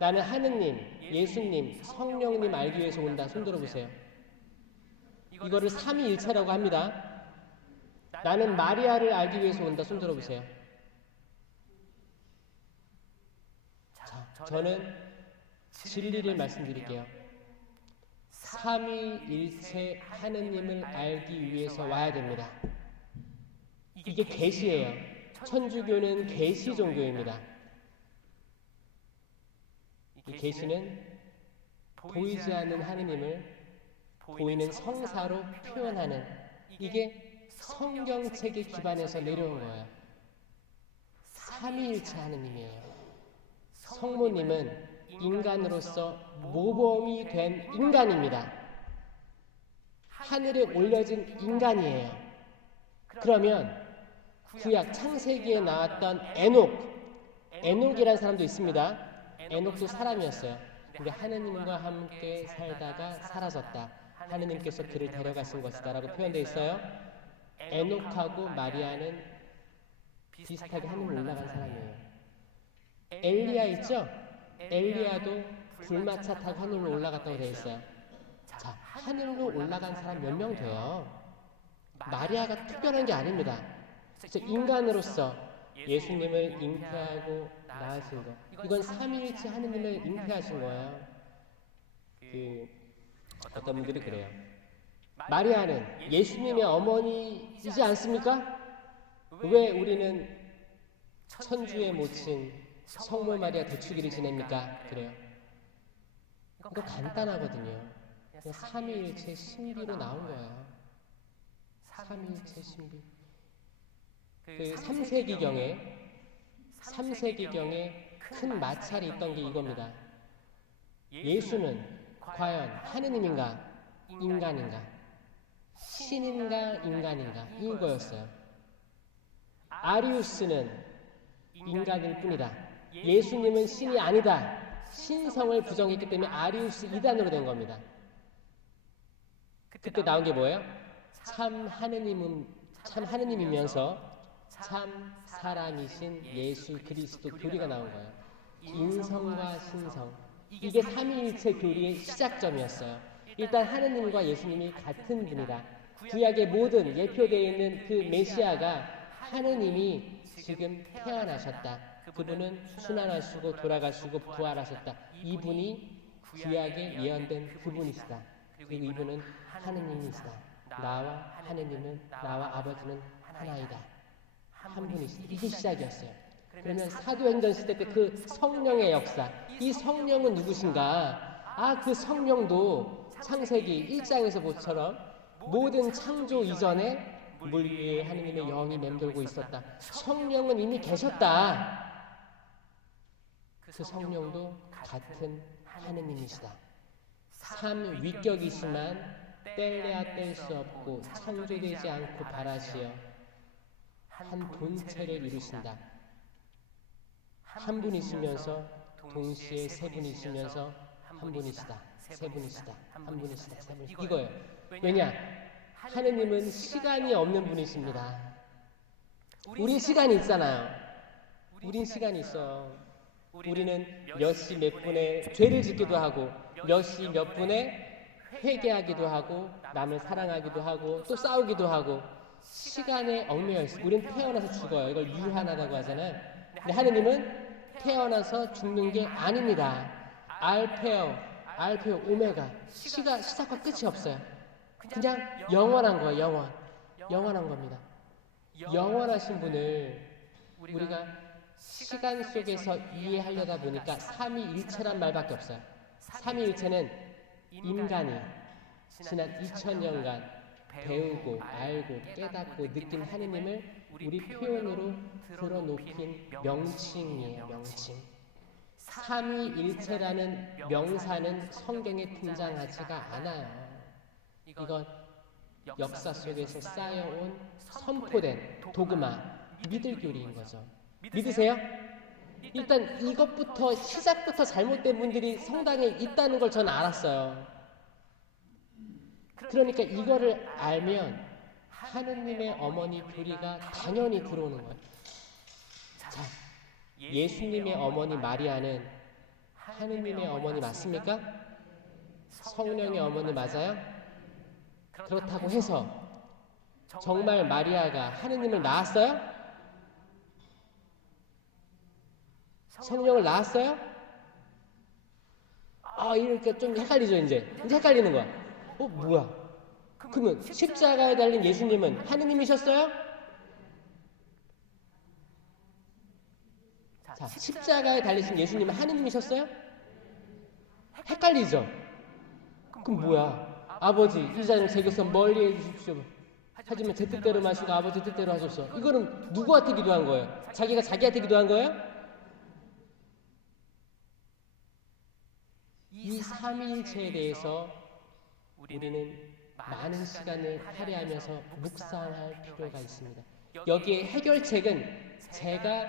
나는 하느님, 예수님, 성령님 알기 위해서 온다. 손 들어보세요. 이거를 삼위일체라고 합니다. 나는 마리아를 알기 위해서 온다. 손 들어보세요. 자, 저는 진리를 말씀드릴게요. 삼위일체 하느님을 알기 위해서 와야 됩니다. 이게 계시예요. 천주교는 계시 종교입니다. 이 계시는 보이지 않는 하느님을 보이는 성사로 표현하는, 이게 성경책에 기반해서 내려온 거예요. 삼위일체 하느님이에요. 성모님은 인간으로서 모범이 된 인간입니다. 하늘에 올려진 인간이에요. 그러면 구약 창세기에 나왔던 에녹이라는 사람도 있습니다. 에녹도 사람이었어요. 근데 하느님과 함께 살다가 사라졌다. 하느님께서 그를 데려가신 것이다 라고 표현되어 있어요. 에녹하고 마리아는 비슷하게 하늘 올라간 사람이에요. 엘리야 있죠? 엘리야도 불마차 타고 하늘로 올라갔다고 되어 있어요. 자, 하늘로 올라간 사람 몇 명 돼요? 마리아가 특별한 게 아닙니다. 그래서 인간으로서 예수님을 잉태하고 낳으신 거, 이건 삼위일체 하느님을 잉태하신 거예요. 어떤 분들이 그래요. 마리아는 예수님의 어머니이지 않습니까? 왜 우리는 천주의 모친 성모 마리아 대축일을 지냅니까? 그래요. 이거 간단하거든요. 그냥 삼위일체 신비로 나온 거예요. 삼위일체 신비. 그 3세기경에 큰 마찰이 있던 게 이겁니다. 예수는 과연 하느님인가 인간인가, 신인가 인간인가, 이거였어요. 아리우스는 인간일 뿐이다. 예수님은 신이 아니다. 신성을 부정했기 때문에 아리우스 이단으로 된 겁니다. 그때 나온 게 뭐예요? 참 하느님이면서 참 사람이신 예수 그리스도 교리가 나온 거예요. 인성과 신성. 이게 삼위일체 교리의 시작점이었어요. 일단 하느님과 예수님이 같은 분이다. 구약의 모든 예표되어 있는 그 메시아가 하느님이 지금 태어나셨다. 그분은 순환하시고 돌아가시고 부활하셨다. 이분이 구약에 예언된 그분이시다. 그리고 이분은 하느님이시다. 나와 하느님은, 나와 아버지는 하나이다. 한 분이시다. 이게 시작이었어요. 그러면 사도행전 시대 때 그 성령의 역사, 이 성령은 누구신가? 그 성령도 창세기 1장에서 보처럼 모든 창조 이전에 물 위에 하느님의 영이 맴돌고 있었다. 성령은 이미 계셨다. 그 성령도 같은 하느님이시다. 삼위격이시만 뗄래야 뗄 수 없고 창조되지 않고 바라시어 한 본체를 이루신다. 한 분이시면서 동시에 세 분이시면서 한 분이시다. 세 분이시다. 한 분이시다. 세 분이시다. 이거예요. 왜냐? 하느님은 시간이 없는 분이십니다. 우린 시간이 있잖아요. 우린 시간이 있어요. 우리는 몇 시 몇 분에 죄를 짓기도 하고 몇 시 몇 분에 회개하기도 하고 남을 사랑하기도 하고 또 싸우기도 하고 시간에 얽매여 있어요. 우린 태어나서 죽어요. 이걸 유한하다고 하잖아요. 근데 하느님은 태어나서 죽는 게 아닙니다. 알페어, 알파, 오메가. 시작과 끝이 없어요. 그냥 영원한 거예요. 영원한 겁니다. 영원하신 분을 우리가 시간 속에서 이해하려다 보니까 삼위일체란 말밖에 없어요. 삼위일체는 인간이 지난 2000년간 배우고 알고 깨닫고 느낀 하느님을 우리 표현으로 들어놓긴 명칭이에요. 명칭. 삼위일체라는 명사는 성경에 등장하지가 않아요. 이건 역사 속에서 쌓여온 선포된 도그마, 믿을 교리인 거죠. 믿으세요? 일단 이것부터 시작부터 잘못된 분들이 성당에 있다는 걸 저는 알았어요. 그러니까 이거를 알면 하느님의 어머니 교리가 당연히 들어오는 거예요. 자, 예수님의 어머니 마리아는 하느님의 어머니 맞습니까? 성령의 어머니 맞아요? 그렇다고 해서 정말 마리아가 하느님을 낳았어요? 성령을 낳았어요? 이렇게 좀 헷갈리죠. 이제 헷갈리는 거야. 뭐야? 그러면 십자가에 달린 예수님은 하느님이셨어요? 자, 십자가에 달리신 예수님은 하느님이셨어요? 헷갈리죠? 그럼 뭐야? 아버지, 이 잔을 제게서 멀리 해주십시오. 하지만 제 뜻대로 마시고 아버지 뜻대로 하소서. 이거는 누구한테 기도한 거예요? 자기가 자기한테 기도한 거예요? 이 삼위일체에 대해서 우리는 많은 시간을 할애하면서 묵상할 필요가 있습니다. 여기에 해결책은 제가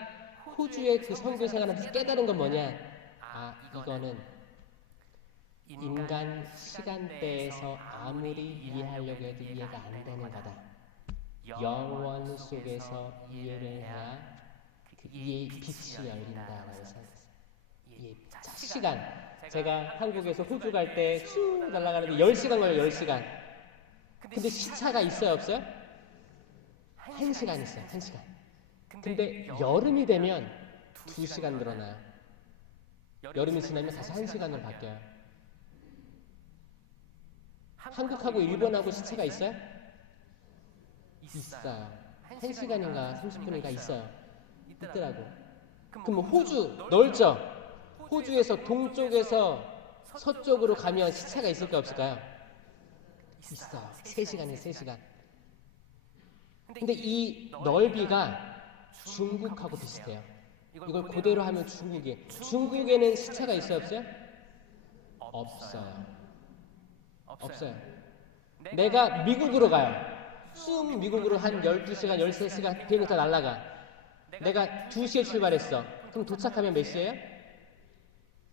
호주의 그 선교 생활하면서 깨달은 건 뭐냐? 이거는 인간 시간대에서 아무리 이해하려고 해도 이해가 안 되는 거다. 영원 속에서 이해를 해야 그 이해의 빛이 열린다라고 생각했어요. 자, 시간. 제가 한국에서 호주 갈 때 쭉 날아가는데 10시간 걸려요. 10시간. 근데 시차가 있어요? 없어요? 1시간 있어요. 1시간. 근데 여름이 되면 2시간 늘어나요. 여름이 지나면 다시 1시간으로 바뀌어요. 한국하고 일본하고 시차가 있어요? 있어요. 1시간인가 30분인가 있어요. 있더라고. 그럼 호주 넓죠? 호주에서 동쪽에서 서쪽으로 가면 시차가 있을까 없을까요? 있어요. 3시간이에요. 3시간. 근데 이 넓이가 중국하고 비슷해요. 이걸 그대로 하면 중국이에요. 중국에는 시차가 있어요? 없어요? 없어요. 내가 미국으로 가요. 쑥 미국으로 한 12시간, 13시간 비행기 타 날아가. 내가 2시에 출발했어. 그럼 도착하면 몇 시예요?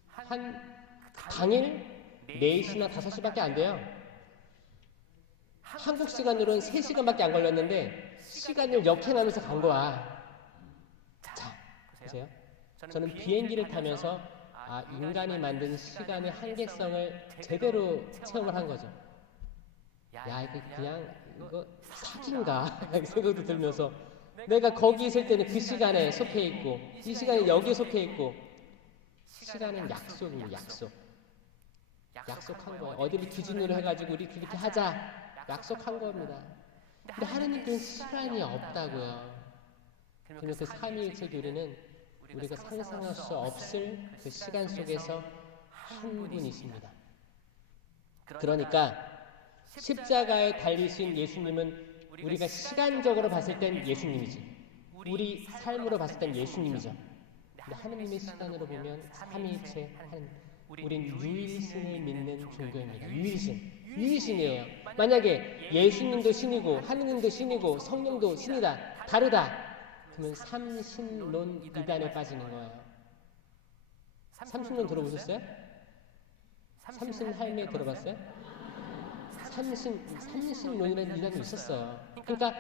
한 당일 4시나 5시밖에 안 돼요. 한국 시간으로는 3시간밖에 안 걸렸는데 시간을 역행하면서 간 거야. 자, 보세요. 저는 비행기를 타면서 인간이 만든 시간의 한계성을 제대로 체험을 한 거죠. 이거 사기인가? 생각도 들면서 내가 거기 있을 때는 그 시간에 속해 있고 이 시간에 여기에 속해 있고 시간은 약속입니다. 약속한 거예요. 어디를 기준으로 해가지고 우리 그렇게 하자. 약속한 겁니다. 근데 하느님께는 시간이 없다고요. 그러면 그 삼위일체 교리는 우리가 상상할 수 없을 그 시간 속에서 한 분이십니다. 그러니까 십자가에 달리신 예수님은 우리가 시간적으로 봤을 땐 예수님이지. 우리 삶으로 봤을 땐 예수님이죠. 근데 하느님의 시간으로 보면 삼위일체 하느님. 우린 유일신을 믿는 종교입니다. 유일신이에요. 만약에 예수님도 신이고 하느님도 신이고 성령도 신이다. 다르다. 그러면 삼신론 이단에 빠지는 거예요. 삼신론 들어보셨어요? 삼신 할매 들어봤어요? 삼신론이라는 이단이 있었어요. 그러니까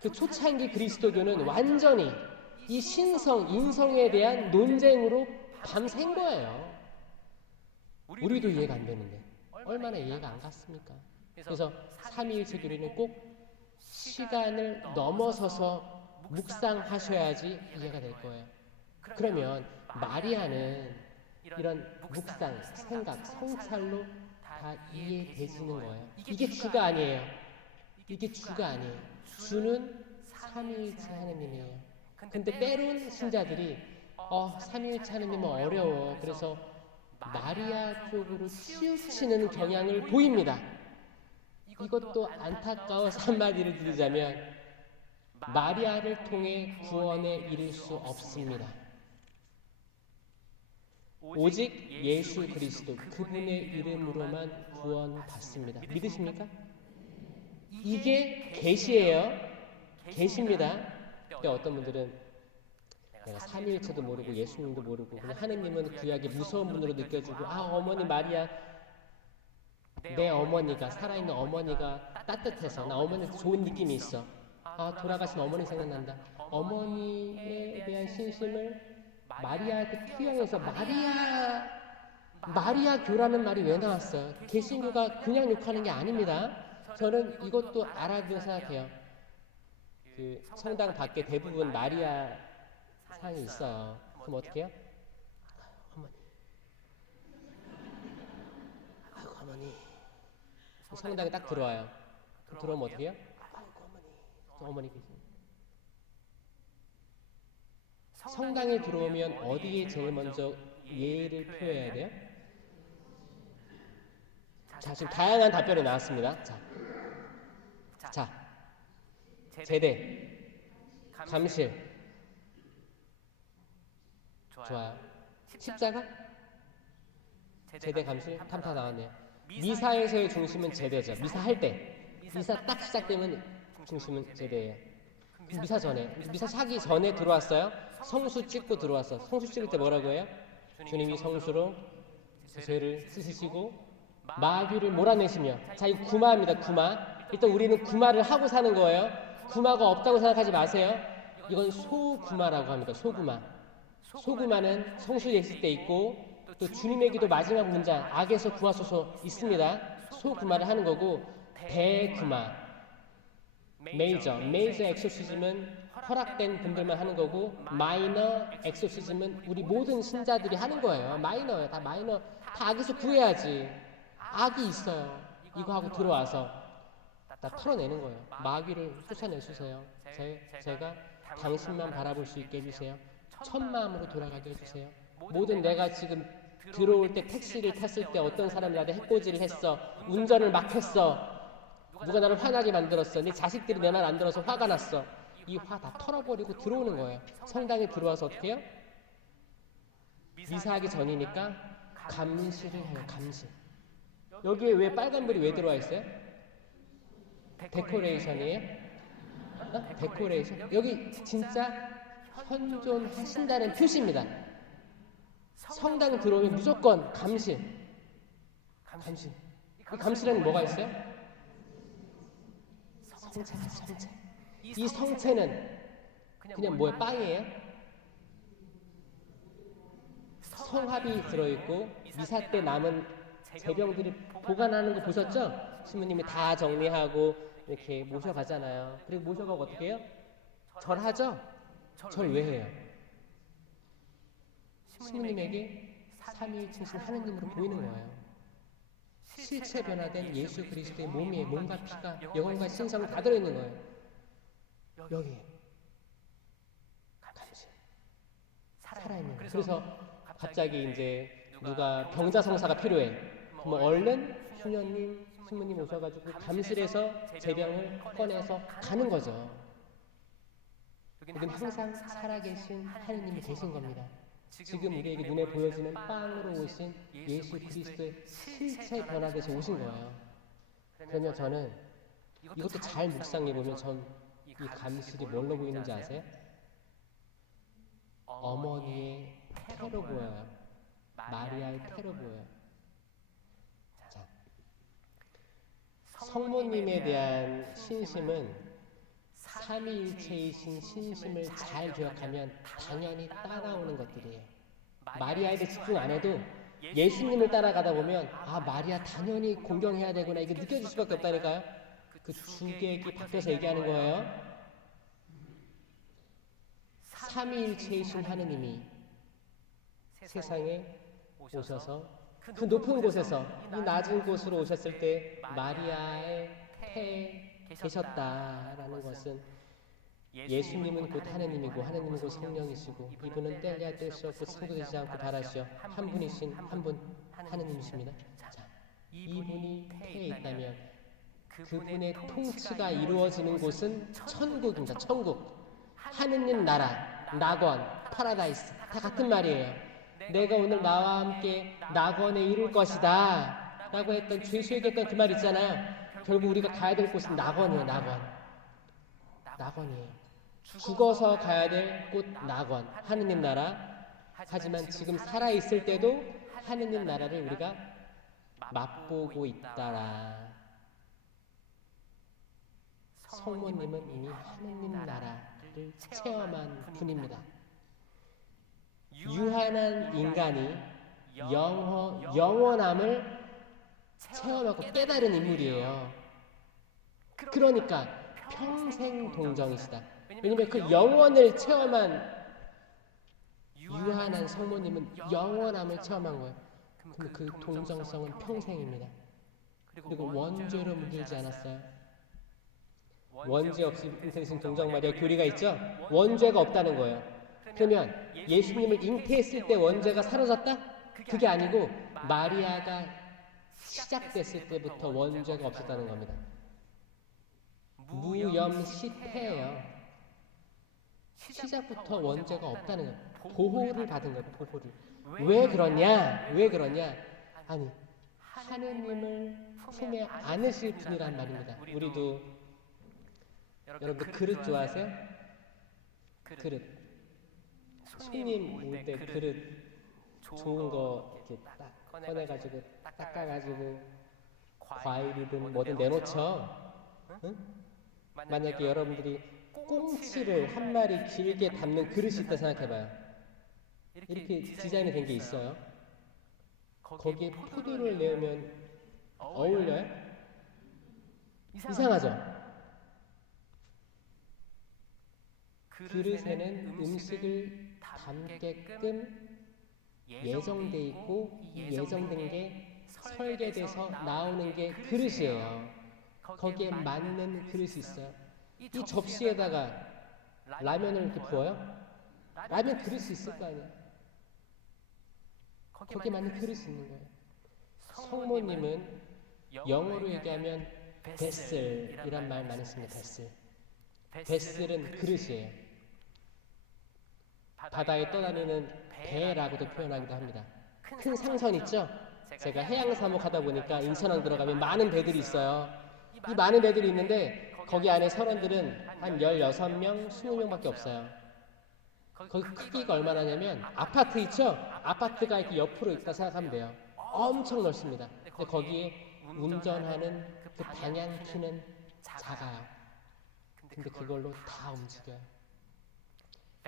그 초창기 그리스도교는 완전히 이 신성, 인성에 대한 논쟁으로 밤샌 거예요. 우리도 이해가 안 되는데 얼마나 이해가 안 갔습니까? 그래서 삼위일체 교리는 꼭 시간을 넘어서서 묵상하셔야지 이해가 될 거예요. 그러면 마리아는 이런 묵상, 생각, 성찰로 다 이해되시는 거예요. 이게 주가 아니에요. 이게 주가 아니에요. 주는 삼위일체 하느님이에요. 근데 때론 신자들이 삼위일체 하느님은 어려워. 그래서 마리아 쪽으로 치우치는 경향을 보입니다. 이것도 안타까워서 한마디를 드리자면 마리아를 통해 구원에 이를 수 없습니다. 오직 예수 그리스도 그분의 이름으로만 구원받습니다. 믿으십니까? 이게 계시예요. 계시입니다. 근데 어떤 분들은 내가 삼위일체도 모르고 예수님도 모르고 그냥 하느님은 구약의 무서운 분으로 느껴지고 어머니 마리아 내 어머니가 살아있는 어머니가 따뜻해서 나 어머니한테 좋은 느낌이 있어. 돌아가신 어머니 생각난다. 어머니에 대한 신심을 마리아한테 투영해서 마리아 교라는 말이 왜 나왔어요? 개신교가 그냥 욕하는 게 아닙니다. 저는 이것도 알아두고 생각해요. 그 성당 밖에 대부분 마리아 상이 있어요. 그럼 어떻게 해요? 어머니. 아이고 어머니. 성당에 딱 들어와요. 들어오면 어떻게 해요? 아이고 어머니 계십니다. 성당에 들어오면 어디에 제일 먼저 예의를 표해야 돼요? 자, 지금 다양한 답변이 나왔습니다. 자, 제대, 감실, 좋아요. 십자가, 제대, 감실, 탐타 나왔네요. 미사에서의 중심은 제대죠. 미사할 때, 미사 딱 시작되면 중심은 제대예요. 미사 전에, 미사 하기 전에 들어왔어요. 성수 찍고 들어왔어. 성수 찍을 때 뭐라고 해요? 주님이 성수로 죄를 씻으시고 마귀를 몰아내시며. 자, 이거 구마입니다. 구마. 일단 우리는 구마를 하고 사는 거예요. 구마가 없다고 생각하지 마세요. 이건 소구마라고 합니다. 소구마. 소구마는 성수 예식 때 있고 또 주님의 기도 마지막 문장 악에서 구하소서 있습니다. 소구마를 하는 거고 대구마 메이저 엑소시즘은 허락된 분들만 하는 거고 마이너 엑소시즘은 우리 모든 신자들이 하는 거예요. 마이너예요. 다 마이너. 다 악에서 구해야지. 악이 있어요. 이거 하고 들어와서 다 털어내는 거예요. 마귀를 쫓아내주세요. 제가 당신만 바라볼 수 있게 해주세요. 첫 마음으로 돌아가게 해주세요. 모든 내가 지금 들어올 때 택시를 탔을 때 어떤 사람이 나한테 해코지를 했어. 운전을 막 했어. 누가 나를 화나게 만들었어. 네 자식들이 내 말 안 들어서 화가 났어. 이 화 다 털어버리고 들어오는 거예요. 성당에 들어와서 어떻게 해요? 미사하기 전이니까 감시를 해요. 감시. 여기에 왜 빨간불이 왜 들어와 있어요? 데코레이션이에요? 데코레이션? 여기 진짜 현존하신다는 표시입니다. 성당 들어오면 무조건 감시. 이 감시라는 뭐가 있어요? 성체가 성체. 이 성체는 그냥 뭐예요? 빵이에요? 성합이 들어있고 미사 때 남은 제병들이 보관하는 거 보셨죠? 신부님이 다 정리하고 이렇게 모셔가잖아요. 그리고 모셔가고 어떻게 해요? 절하죠? 절 왜 해요? 신부님에게 삼위일체신 하느님으로 보이는 거예요. 실체 변화된 예수 그리스도의 몸에 몸과 피가 영혼과 신성을 다 들어있는 거예요. 여기에 감시 살아있는 거예요. 그래서 갑자기 이제 누가 병자성사가 필요해. 그럼 얼른 수녀님, 신부님 오셔가지고 감실해서 제병을 꺼내서 가는 거죠. 여기는 항상 살아계신 하느님이 계신 겁니다. 지금 우리에게 눈에 보여지는 빵으로 오신 예수 그리스도의 실체 변화돼서 오신 거예요. 그러면 저는 이것도 잘 묵상해보면 전 이 감실이 뭘로 보이는지 아세요? 어머니의 태로 보여요. 마리아의 태로 보여요. 자, 성모님에 대한 신심은 삼위일체이신 신심을 잘 기억하면 당연히 따라오는 것들이에요. 마리아에 대해 집중 안 해도 예수님을 따라가다 보면 마리아 당연히 공경해야 되구나 이게 느껴질 수밖에 없다니까요. 그 주객이 바뀌어서 얘기하는 거예요. 삼위일체이신 하느님이 세상에 오셔서 그 높은 곳에서 이 낮은 곳으로 오셨을 때 마리아의 태에 계셨다라는 것은 예수님은 곧 하느님이고 하느님은 곧 성령이시고 이분은 뗄래야 뗄 수 없고 상도되지 않고 바라시어 한 분이신 한 분 하느님이십니다. 자, 이분이 태에 있다면 그분의 통치가 이루어지는 곳은 천국입니다. 천국. 하느님 나라, 낙원, 파라다이스 다 같은 말이에요. 내가 오늘 나와 함께 낙원에 이룰 것이다 라고 했던 죄수에게 했던 그 말 있잖아요. 결국 우리가 가야 될 곳은 낙원이에요. 낙원이에요. 죽어서 가야 될 곳 낙원, 하느님 나라. 하지만 지금 살아있을 때도 하느님 나라를 우리가 맛보고 있다라. 성모님은 이미 하느님 나라를 체험한 분입니다. 유한한 인간이 영원함을 체험하고 깨달은 인물이에요. 그러니까 평생 동정이시다. 왜냐하면 그 영원을 체험한 유한한 성모님은 영원함을 체험한 거예요. 그럼 그 동정성은 평생입니다. 그리고 원죄로 물들지 않았어요. 원죄 없이 잉태되신 동정 마리아 교리가 있죠? 원죄가 없다는 거예요. 그러면 예수님을 잉태했을 때 원죄가 사라졌다? 그게 아니고 마리아가 시작됐을 때부터 원죄가 없었다는 겁니다. 무염시태예요. 시작부터 원죄가 없다는 거예요. 보호를 받은 거예요. 보호를. 왜 그러냐? 아니, 하느님을 품에 안으실 분이란 말입니다. 우리도 여러분들 그릇 좋아하세요? 그릇. 손님 올 때 그릇 좋은 거 이렇게 딱 꺼내가지고 닦아가지고 과일이든 뭐든 내놓죠. 응? 만약에 여러분들이 꽁치를 한 마리 길게 담는 그릇이 있다 생각해봐요. 이렇게 디자인이 된 게 있어요. 거기에 포도를 내으면 어울려요? 이상하죠? 그릇에는 음식을 담게끔 예정돼 있고 이 예정된 게 설계돼서 나오는 게 그릇이에요. 거기에 맞는 그릇이 있어요. 이 접시에다가 라면을 이렇게 부어요? 라면 그릇이 있을 거 아니에요. 거기에 맞는 그릇이 있는 거예요. 성모님은 영어로 얘기하면 베슬이란 말 많이 씁니다. 베슬은 그릇이에요. 바다에 떠다니는 배라고도 표현하기도 합니다. 큰 상선 있죠? 제가 해양사목 하다 보니까 인천항 들어가면 많은 배들이 있어요. 이 많은 배들이 있는데 거기 안에 선원들은 한 16명, 20명밖에 없어요. 거기 크기가 얼마나 냐면 아파트 있죠? 아파트가 이렇게 옆으로 있다 생각하면 돼요. 엄청 넓습니다. 근데 거기에 운전하는 그 방향키는 작아요. 근데 그걸로 다 움직여요.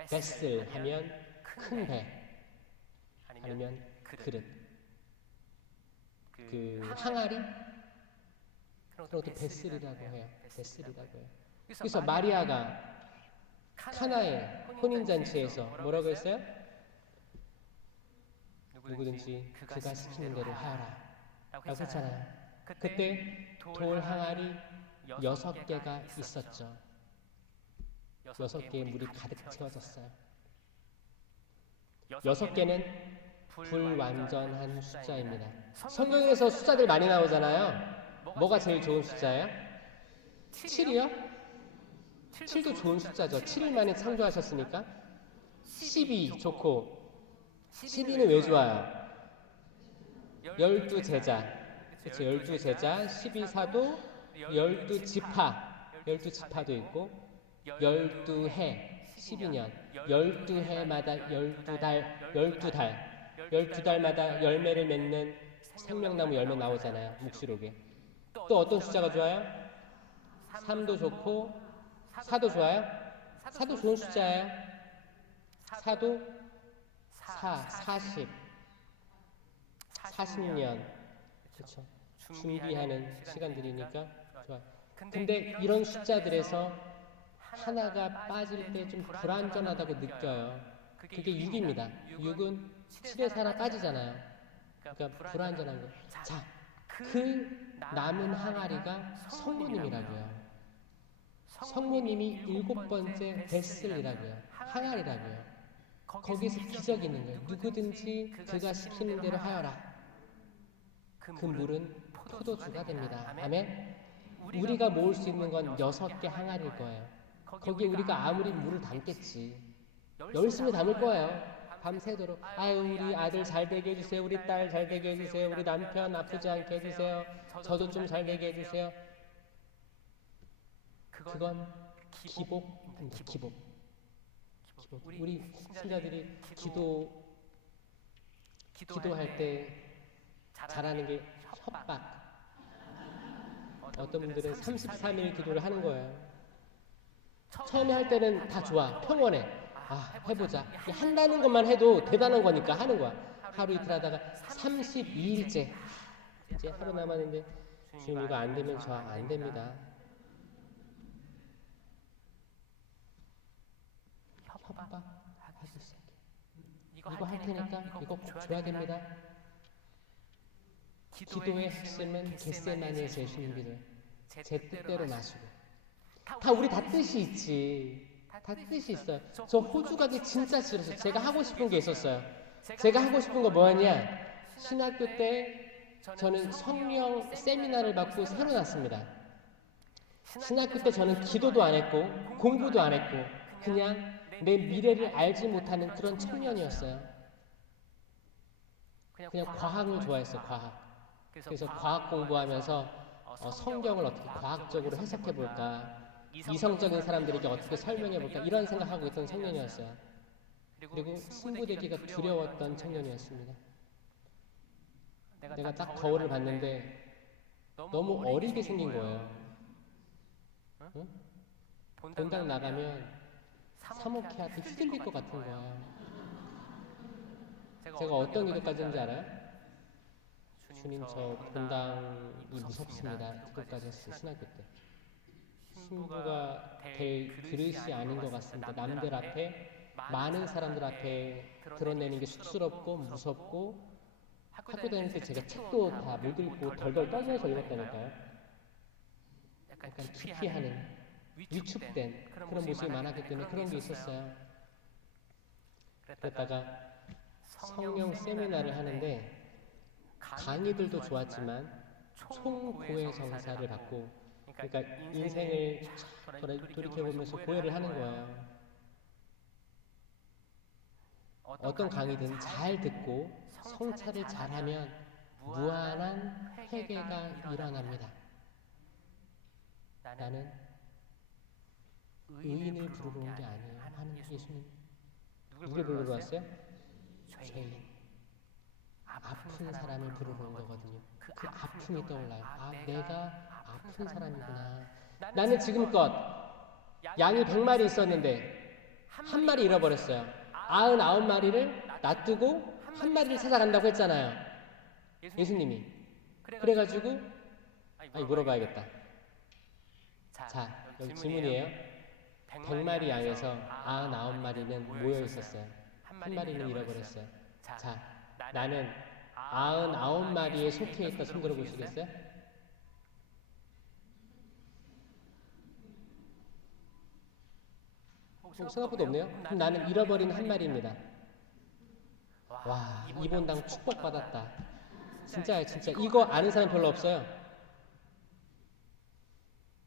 베슬 하면 큰 배, 아니면 그릇, 그 항아리, 그런 것도 베슬이라고 해요. 그래서 마리아가 카나의 혼인잔치에서 뭐라고 했어요? 누구든지 그가 시키는 대로 하여라 라고 했잖아요. 그때 돌 항아리 6개가 있었죠. 6개의 물이 가득 채워졌어요. 6개는 불완전한 숫자입니다. 성경에서 숫자들 많이 나오잖아요. 뭐가 제일 좋은 숫자예요? 7이요? 7도 좋은 숫자죠. 7일 만에 창조하셨으니까. 12 좋고 12는 왜 좋아요? 12제자, 그렇죠? 12제자, 12사도, 12지파, 12지파도 있고 12해, 12년, 12해마다 12달마다 열매를 맺는 생명나무 열매 나오잖아요. 묵시록에. 또 어떤 숫자가 좋아요? 3도 좋고 4도 좋아요? 4도 좋은 숫자예요. 4도 40년, 그렇죠? 준비하는 시간들이니까 좋아요. 근데 이런 숫자들에서 하나가 빠질 때 좀 불완전하다고 느껴요. 그게 6입니다. 6은 7에서 하나 빠지잖아요. 그러니까 불완전한 거예요. 자, 그 남은 항아리가 성모님이라고요. 성모님이 7번째 베슬이라고요. 항아리라고요. 거기서 기적이 있는 거예요. 누구든지 그가 시키는 대로 하여라. 그 물은 포도주가 됩니다. 아멘. 우리가 모을 수 있는 건 6개 항아리일 거예요. 거기에 우리가 아무리 물을 담겠지. 열심히 담을 거예요. 밤새도록. 아유, 우리 아들 잘 되게 해주세요. 우리 딸 잘 되게 해주세요. 우리 남편 아프지 않게 해주세요. 저도 좀 잘 되게 해주세요. 그건 기복입니다. 기복. 우리 신자들이 기도할 때 잘하는 게 협박. 어떤 분들은 33일 기도를 하는 거예요. 처음에 할 때는 다 좋아. 평온해. 해보자. 한다는 것만 해도 대단한 거니까 하는 거야. 하루 이틀 하다가 32일째. 이제 하루 남았는데 주님 이거 안 되면 저 안 됩니다. 협박하기 시작해. 이거 할 테니까 이거 꼭 줘야 됩니다. 기도의 핵심은 겟세마니에서 예수님 기도예요. 제 뜻대로 마시고. 우리 다 뜻이 있지. 다 뜻이 있어요. 저 호주 가기 진짜 싫었어요. 제가 하고 싶은 게 있었어요. 제가 하고 싶은 거 뭐였냐? 신학교 때 저는 성령 세미나를 받고 새로 났습니다. 신학교 때 저는 기도도 안 했고 공부도 안 했고 그냥 내 미래를 알지 못하는 그런 청년이었어요. 그냥 과학을 좋아했어요. 과학. 그래서 과학 공부하면서 성경을 어떻게 과학적으로 해석해 볼까, 이성적인 사람들에게 어떻게 설명해 볼까 이런 생각하고 있던 청년이었어요. 그리고 승부되기가 두려웠던 청년이었습니다. 내가 딱 거울을 봤는데 너무 어리게 생긴 거예요. 응? 본당 나가면 사모키한테 휘둘릴 것 같은 거예요. 제가 어떤 기도까지 했는지 알아요? 주님, 저 본당이 무섭습니다. 그것까지 했어요. 신학교 때. 신부가 될 그릇이 아닌 것 같습니다. 남들 앞에, 많은 사람들 앞에 드러내는 게 쑥스럽고 무섭고, 학교 다닐 때 제가 책도 다 못 읽고 덜덜 떨면서 읽었다니까요. 약간 기피하는, 위축된 그런 모습이 많았기 때문에 그런 게 있었어요. 그랬다가 성령 세미나를 하는데 강의들도 좋았지만 총고해 정사를 받고, 그러니까 인생을 돌이켜보면서 고해를 하는 거예요. 어떤 강의든 잘 듣고 성찰을 잘하면 무한한 회개가 일어납니다. 나는 의인을 부르러 온 게 아니에요. 하는 예수님 누굴 부르러 왔어요? 죄인. 아픈 사람을 부르러 온 거거든요. 그 아픔이 떠올라요. 내가 아픈 사람이구나. 나는 지금껏 양이 100마리 있었는데 한 마리 잃어버렸어요. 99마리를 놔두고 한 마리를 찾아간다고 했잖아요. 예수님이. 그래가지고 물어봐야겠다. 자, 여기 질문이에요. 100마리 양에서 99마리는 모여 있었어요. 한 마리는 잃어버렸어요. 자, 나는 99마리에 속해 있다. 손 들어보시겠어요? 생각보다 없네요. 그럼 나는 잃어버린 한 마리입니다. 와, 이번당 축복받았다. 진짜예요, 진짜. 이거 아는 사람 별로 없어요.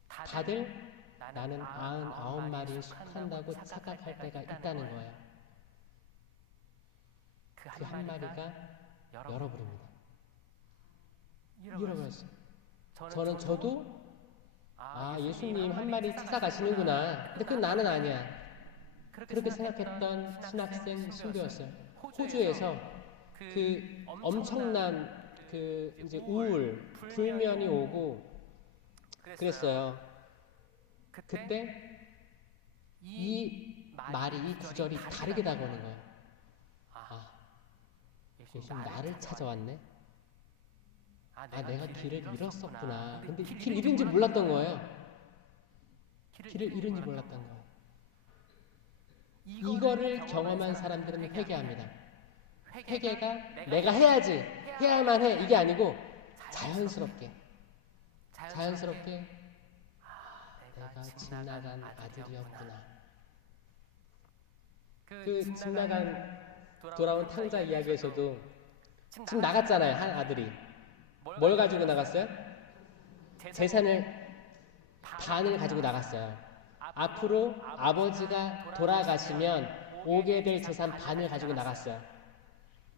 다들 나는 99마리에 속한다고 착각할 때가 있다는 거예요. 그 한 마리가 여러분입니다. 잃어버렸어요. 저도 예수님 한 마리 찾아가시는구나. 근데 그건 나는 아니야. 그렇게 생각했던 신학생 신도였어요. 호주에서 그 엄청난 그 이제 우울, 불면이 오고 그랬어요. 그때 이 말이, 이 구절이 다르게 다가오는 거예요. 예수님 나를 찾아왔네? 내가 길을 잃었었구나. 근데 길 잃은지 몰랐던 거예요. 길을 잃은지 몰랐던 거예요. 이거를 경험한 사람들은 회개합니다. 회개가 내가 해야지, 해야만 해, 이게 아니고 자연스럽게 내가 집 나간 아들이었구나. 그 집 나간 돌아온 탕자 이야기에서도 집 나갔잖아요. 한 아들이 뭘 가지고 나갔어요? 재산을 반을 가지고 나갔어요. 앞으로 아버지가 돌아가시면 오게 될 재산 반을 가지고 나갔어요.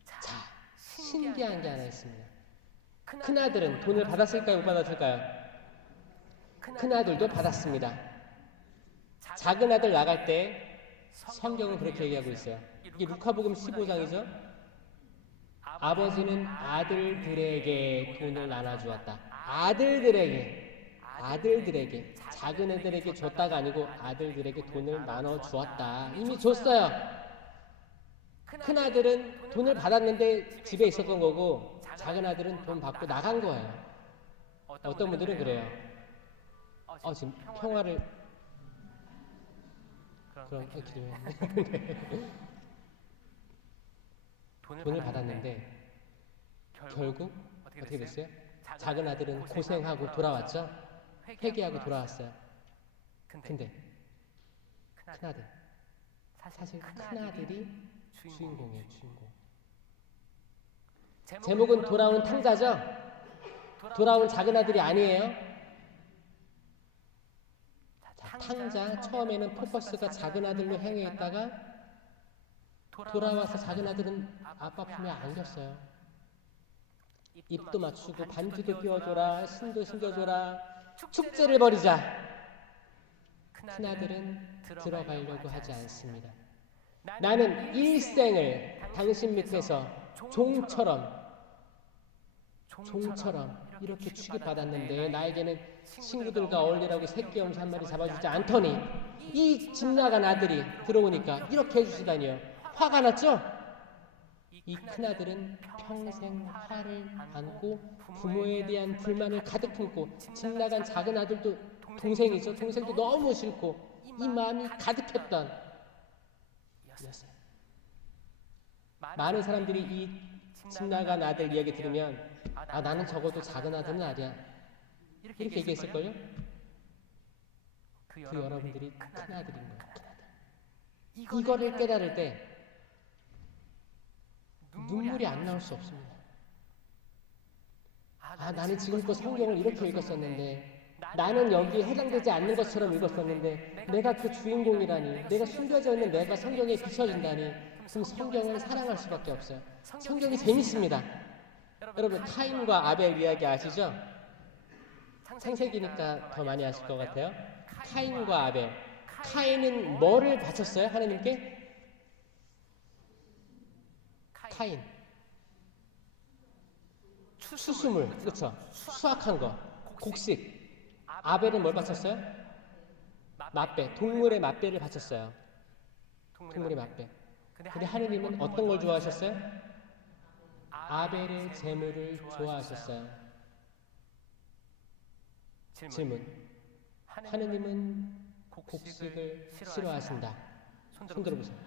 자, 신기한 게 하나 있습니다. 큰아들은 돈을 받았을까요? 못 받았을까요? 큰아들도 받았습니다. 작은 아들 나갈 때 성경은 그렇게 얘기하고 있어요. 이게 루카복음 15장이죠. 아버지는 아들들에게 돈을 나눠주었다. 아들들에게 작은 애들에게 줬다가 아니고 아들들에게 돈을 나눠주었다. 이미 줬어요. 큰아들은 돈을 받았는데 집에 있었던 거고 작은 아들은 돈 받고 나간 거예요. 어떤 분들은 그래요. 지금 평화를 그럼 기도해. 돈을 받았는데 결국 어떻게 됐어요? 작은 아들은 고생하고 돌아왔죠. 회개하고 돌아왔어요. 근데 큰아들, 사실 큰아들이 주인공이에요. 주인공. 제목은 돌아온 탕자죠. 돌아온 작은 아들이 아니에요. 탕자 처음에는 포커스가 작은 아들로 행해있다가 돌아와서 작은 아들은 아빠 품에 안겼어요. 입도 맞추고 반주도 띄워줘라, 신도 신겨줘라, 축제를 벌이자. 큰아들은 들어가려고 하지 않습니다. 나는 일생을 당신 밑에서 종처럼 이렇게 취급받았는데 나에게는 친구들과 어울리라고 새끼 염소 한 마리 잡아주지 않더니 이 집 나간 아들이 들어오니까 이렇게 해주시다니요. 화가 났죠? 이 큰아들은 평생 화를 안고 부모에 대한 불만을 가득 품고 집 나간 작은 아들도 동생이죠. 동생도 너무 싫고 이 마음이 가득했던 이었어요. 많은 사람들이 이 집 나간 아들 이야기 들으면 나는 적어도 작은 아들은 아니야 이렇게 얘기했을걸요? 그 여러분들이 큰 아들인 거예요. 이거를 깨달을 때 눈물이 안 나올 수 없습니다. 나는 지금껏 성경을 이렇게 읽었었는데 나는 여기에 해당되지 않는 것처럼 읽었었는데 내가 그 주인공이라니, 내가 숨겨져 있는 내가 성경에 비춰진다니, 그럼 성경을 사랑할 수밖에 없어요. 성경이 재밌습니다. 여러분 카인과 아벨 이야기 아시죠? 창세기니까 더 많이 아실 것 같아요. 카인과 아벨. 카인은 뭐를 바쳤어요? 하나님께? 카인. 수수물, 그렇죠? 수확한 거, 곡식. 아벨은 뭘 바쳤어요? 맛배, 동물의 맛배를 바쳤어요. 동물의 맛배. 근데 하느님은 어떤 걸 좋아하셨어요? 아벨의 제물을 좋아하셨어요. 질문. 하느님은 곡식을 싫어하신다. 손 들어보세요.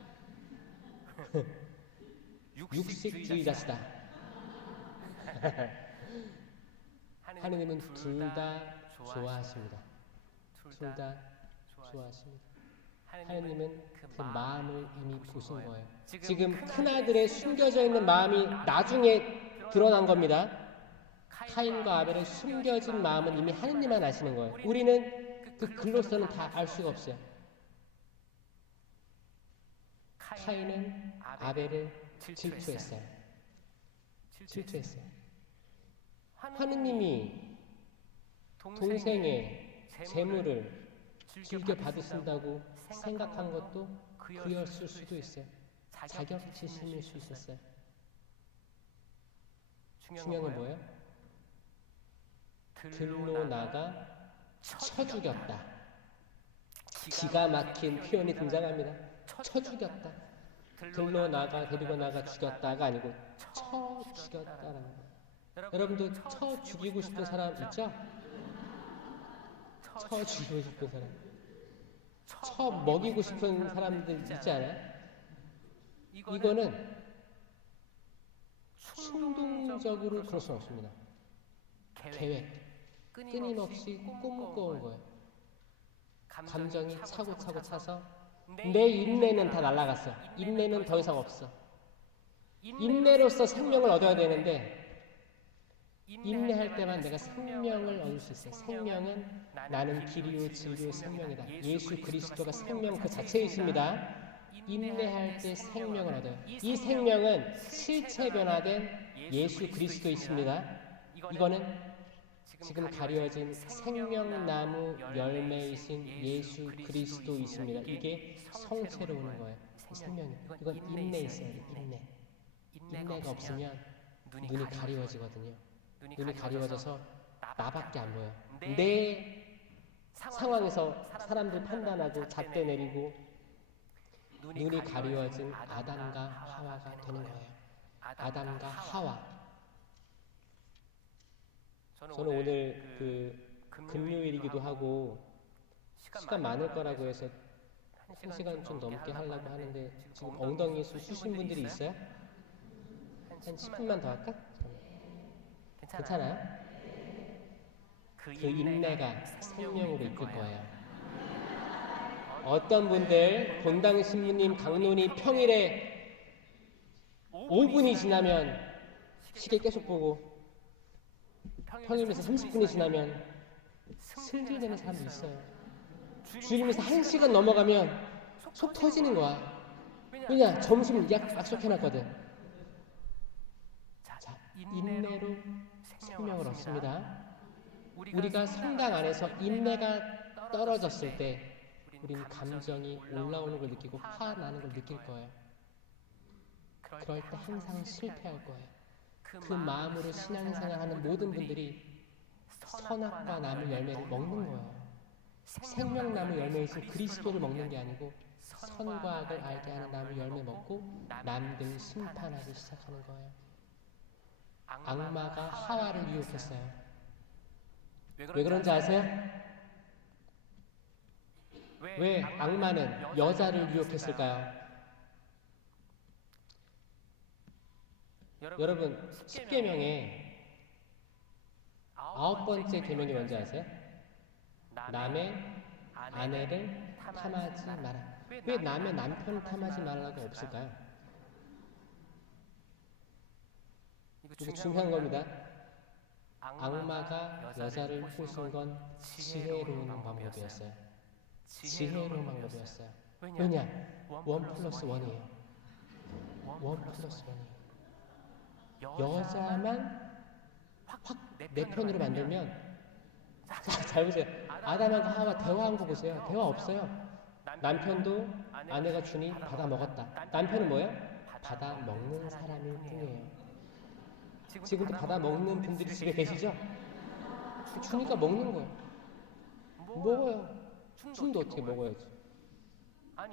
육식주의자시다. 하느님은 둘 다 좋아하십니다. 둘 다 좋아하십니다. 하느님은 그 마음을 이미 보신 거예요. 지금 큰아들의 숨겨져 있는 마음이 나중에 드러난 겁니다. 카인과 아벨의 숨겨진 마음은 이미 하느님만 아시는 거예요. 우리는 그 글로서는 다 알 수가 없어요. 카인은 아벨을 질투했어요. 하느님이 동생의 재물을 즐겨 받으신다고 생각한 것도 그였을 수도 있어요. 자격지심일 수 있었어요. 중요한 건 뭐예요? 들로 나가 쳐 죽였다. 기가 막힌 표현이 등장합니다. 쳐 죽였다. 들로 나가 데리고 나가 죽였다가 아니고 쳐 죽였다라는 거예요. 여러분도 쳐 죽이고 싶은 사람 있죠? 쳐 죽이고 싶은 사람. 쳐 먹이고 싶은 사람들 있지 않아요? 이거는 충동적으로 그럴 수는 없습니다. 계획, 끊임없이 꿈꿔온 거예요. 감정이 차고 차서 내 인내는 다 날아갔어. 인내는 더 이상 없어. 인내로서 생명을 얻어야 되는데 인내할 때만 내가 생명을 얻을 수 있어요. 생명은 나는 길이요 진리요 생명이다. 예수 그리스도가 생명 그 자체이십니다. 인내할 때 생명을 얻어요. 이 생명은 실체 변화된 예수 그리스도이십니다. 이거는 지금 가려진 생명나무 열매이신 예수 그리스도이십니다. 이게 성체로 오는 거예요. 생명이. 이건 인내 있어야 돼. 인내. 인내가 없으면 눈이 가리워지거든요. 눈이 가리워져서 나밖에 안 보여요. 내 상황에서 사람들 판단하고 잣대 내리고 눈이 가리워진 아담과 하와가 되는 거예요. 아담과 하와. 저는 오늘 금요일이기도 하고 시간 많을 거라고 해서 1시간 좀 넘게 하려고 하는데 지금 엉덩이 쑤신 분들이 있어요? 한 10분만 더 할까? 괜찮아요? 그 인내가 생명으로 이끌 거예요. 어떤 분들 본당 신부님 강론이 평일에 5분이 지나면 시계 계속 보고 평일에서 30분이 지나면 슬슬대는 사람도 있어요. 주일에서 1시간 넘어가면 속 터지는 거야. 왜냐? 점심 약속해놨거든. 자, 인내로 생명을 얻습니다. 우리가 성당 안에서 인내가 떨어졌을 때 우리는 감정이 올라오는 걸 느끼고 화나는 걸 느낄 거예요. 그럴 때 항상 실패할 거예요. 그 마음으로 신앙생활하는 모든 분들이 선악과 나무 열매를 먹는 거예요. 생명나무 열매이신 그리스도를 먹는 게 아니고 선과 악을 알게 하는 나무 열매 먹고 남들 심판하기 시작하는 거예요. 악마가 하와를 유혹했어요. 왜 그런지 아세요? 왜 악마는 여자를 유혹했을까요? 여러분 10계명에 9번째 계명이 뭔지 아세요? 남의 아내를 탐하지 마라. 왜 남의 남편을 탐하지 말라고 없을까요? 이거 중요한 겁니다. 악마가 여자를 꼬신 건 지혜로운 방법이었어요. 지혜로운 방법이었어요. 왜냐? 1+1이에요. 1+1이에요. 여자만 확 내 편으로 만들면 잘 보세요. 아담하고 하와 대화한 거 보세요. 대화 없어요. 남편도 아내가 주니 받아 먹었다. 남편은 뭐예요? 받아 먹는 사람일 뿐이에요. 지금도 받아 먹는 분들이 집에 계시죠? 주니까 먹는 거예요. 먹어요. 춤도 어떻게 먹어야지.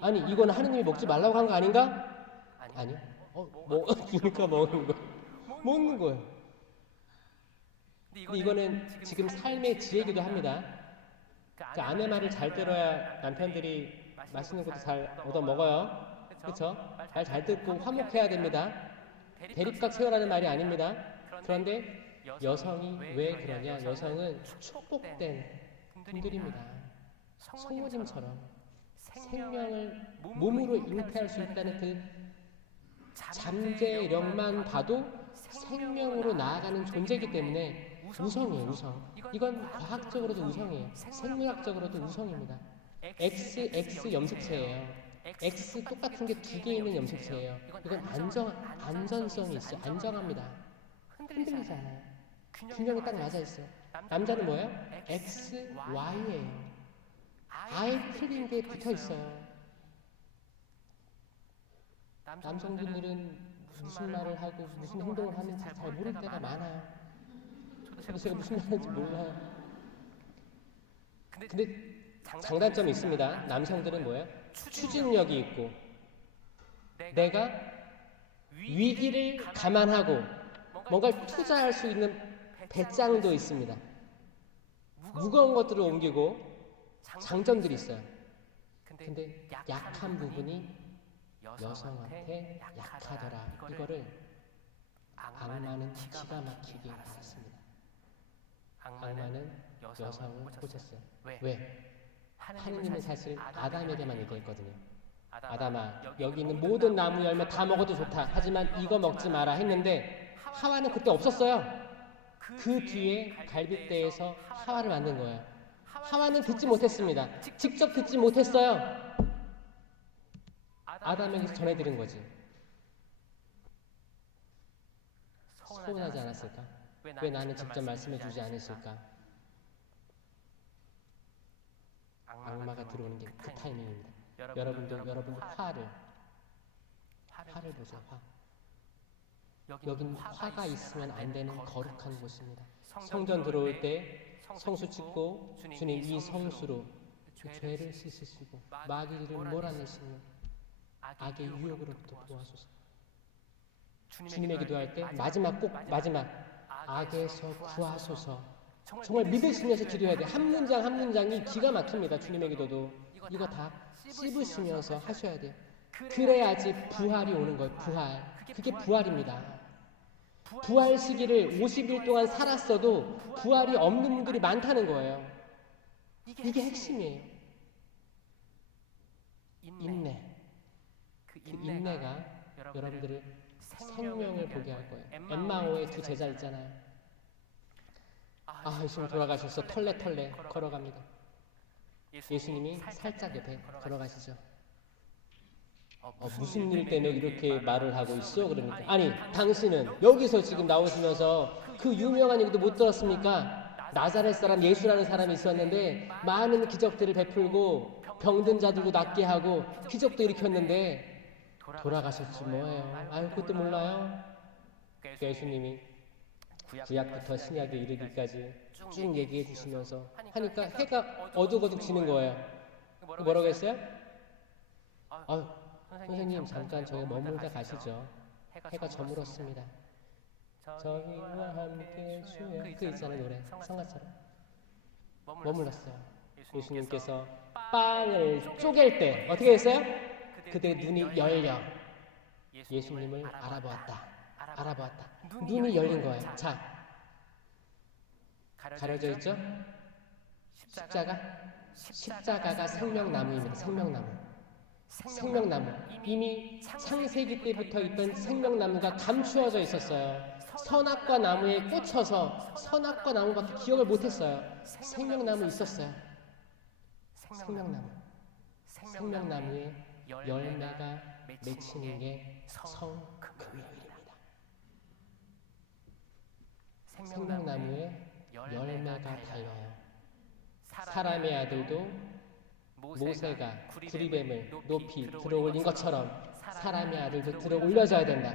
아니 이거는 하느님이 먹지 말라고 한 거 아닌가? 아니요. 주니까 먹는 거예요. 먹는 거예요. 근데 이거는 지금 삶의 지혜이기도 합니다. 그 아내 말을 잘 들어야 남편들이 맛있는 것도 잘 얻어 먹어요. 그렇죠? 말 잘 듣고 화목해야 됩니다. 대립각 세우라는 말이 아닙니다. 그런데 여성이 왜 그러냐? 여성은 축복된 분들입니다. 성모님처럼 생명을 몸으로 잉태할 수 있다는 그 잠재력만 봐도 생명으로 나아가는 존재이기 때문에 우성이에요. 우성. 이건 과학적으로도 우성이에요. 생물학적으로도 우성입니다. X 염색체예요. X 똑같은 게 2개 있는 염색체예요. 이건 안전성이 있어요. 안정합니다. 흔들리잖아요. 균형이 딱 맞아 있어요. 남자는 뭐예요? X, Y예요. 아예 틀린 게 붙어 있어요. 남성분들은 무슨 말을 하고 무슨 행동을 하는지 잘 모를 때가 많아요. 저도 제가 무슨 말인지 몰라요. 근데 장단점이 있습니다. 남성들은 뭐예요? 추진력이 있고 내가 위기를 감안하고 뭔가를 투자할 수 있는 배짱도 있습니다. 무거운 것들을 옮기고 장점들이 있어요. 근데 약한 부분이 여성한테 약하더라. 이거를 악마는 기가 막히게 알았습니다. 악마는 여성을 꽂혔어요. 왜? 하느님은 사실 아담에게만 얘기했거든요. 아담아, 여기 있는 모든 나무 열매 다 먹어도 좋다. 하지만 이거 먹지 마라 했는데 하와는 그때 없었어요. 그 뒤에 갈빗대에서 하와를 만든 거예요. 하와는 듣지 못했습니다. 직접 듣지 못했어요. 아담에게 전해드린 거지. 서운하지 않았을까? 왜 나는 직접 말씀해 주지 않으실까? 악마가 들어오는 게 그 타이밍입니다. 여러분들 화를 보세요. 화. 여긴 화가 있으면 안 되는 거룩한 곳입니다. 성전 들어올 때 성수 찍고 주님 이 성수로 그 죄를 씻으시고 마귀를 몰아내시는 악의 유혹으로부터 도와주소서. 주님의 기도할 때 마지막 악에서 구하소서. 정말 믿으시면서 기도해야 돼. 한 문장 한 문장이 기가 막힙니다. 주님의 기도도 이거 다 씹으시면서 하셔야 돼요. 그래야지 부활이 오는 거예요. 부활. 그게 부활입니다. 부활 시기를 50일 동안 살았어도 부활이 없는 분들이 많다는 거예요. 이게 핵심이에요. 인내. 그 인내가 여러분들을 생명을 보게 할 거예요. 엠마오의 두 제자 있잖아요. 예수님 돌아가셔서 털레 걸어갑니다. 예수님이 살짝 옆에 걸어가시죠. 무슨 일 때문에 이렇게 말을 하고 있어? 그러니까 아니 당신은 여기서 지금 나오시면서 그 유명한 얘기도 못 들었습니까? 나사렛 사람 예수라는 사람이 있었는데 많은 기적들을 베풀고 병든 자들도 낫게 하고 기적도 일으켰는데 돌아가셨지 뭐예요. 그것도 몰라요? 예수님이 구약부터 신약에 이르기까지 쭉 얘기해 주시면서 하니까 해가 어둑어둑 지는 거예요. 뭐라고 했어요? 선생님 잠깐 저희 머물다 가시죠. 해가 저물었습니다. 저희와 함께 주여. 그 있잖아요 노래 성가처럼. 머물렀어요. 예수님께서 빵을 쪼갤 때 어떻게 했어요? 그때 눈이 열려 예수님을 알아보았다. 눈이 열린 거예요. 자, 가려져 있죠? 십자가가 생명나무입니다. 생명나무. 이미 창세기 때부터 있던 생명나무가 감추어져 있었어요. 선악과 나무에 꽂혀서 선악과 나무밖에 기억을 못했어요. 생명나무 있었어요. 생명나무에 열매가 맺히는 게 성금요일입니다. 생명나무에 열매가 달려요. 사람의 아들도 모세가 구리뱀을 높이 들어올린 것처럼 사람의 아들도 들어올려져야 된다.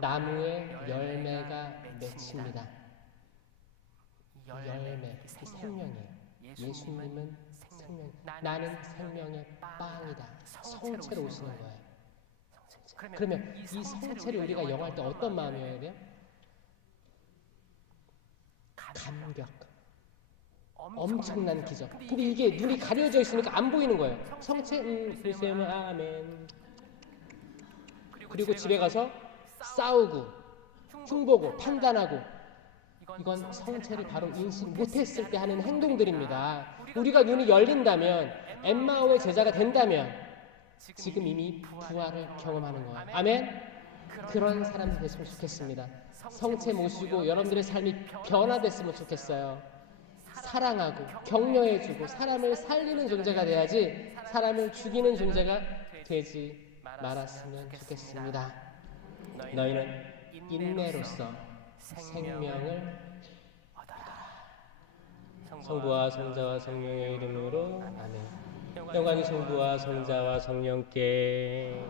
나무에 열매가 맺힙니다. 열매, 생명이에요. 예수님은 생명, 나는 생명의 빵이다. 성체로 오시는 거예요. 그러면 이 성체를 우리가 영할 때 어떤 마음이어야 돼요? 감격. 엄청난 기적. 근데 이게 눈이 가려져 있으니까 안 보이는 거예요. 성체, 글쎄요, 아멘. 그리고 집에 가서 싸우고, 흉보고, 판단하고, 이건 성체를 바로 인식 못했을 때 하는 행동들입니다. 우리가 눈이 열린다면, 엠마오의 제자가 된다면, 지금 이미 부활을 경험하는 거예요. 아멘? 그런 사람이 됐으면 좋겠습니다. 성체 모시고 여러분들의 삶이 변화됐으면 좋겠어요. 사랑하고 격려해주고 사람을 살리는 존재가 돼야지 사람을 죽이는 존재가 되지 말았으면 좋겠습니다. 너희는 인내로서 생명을 얻어라. 성부와 성자와 성령의 이름으로 아멘. 영광이 성부와 성자와 성령께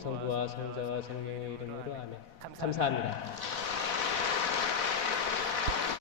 성부와 성자와 성령의 이름으로 아멘. 감사합니다.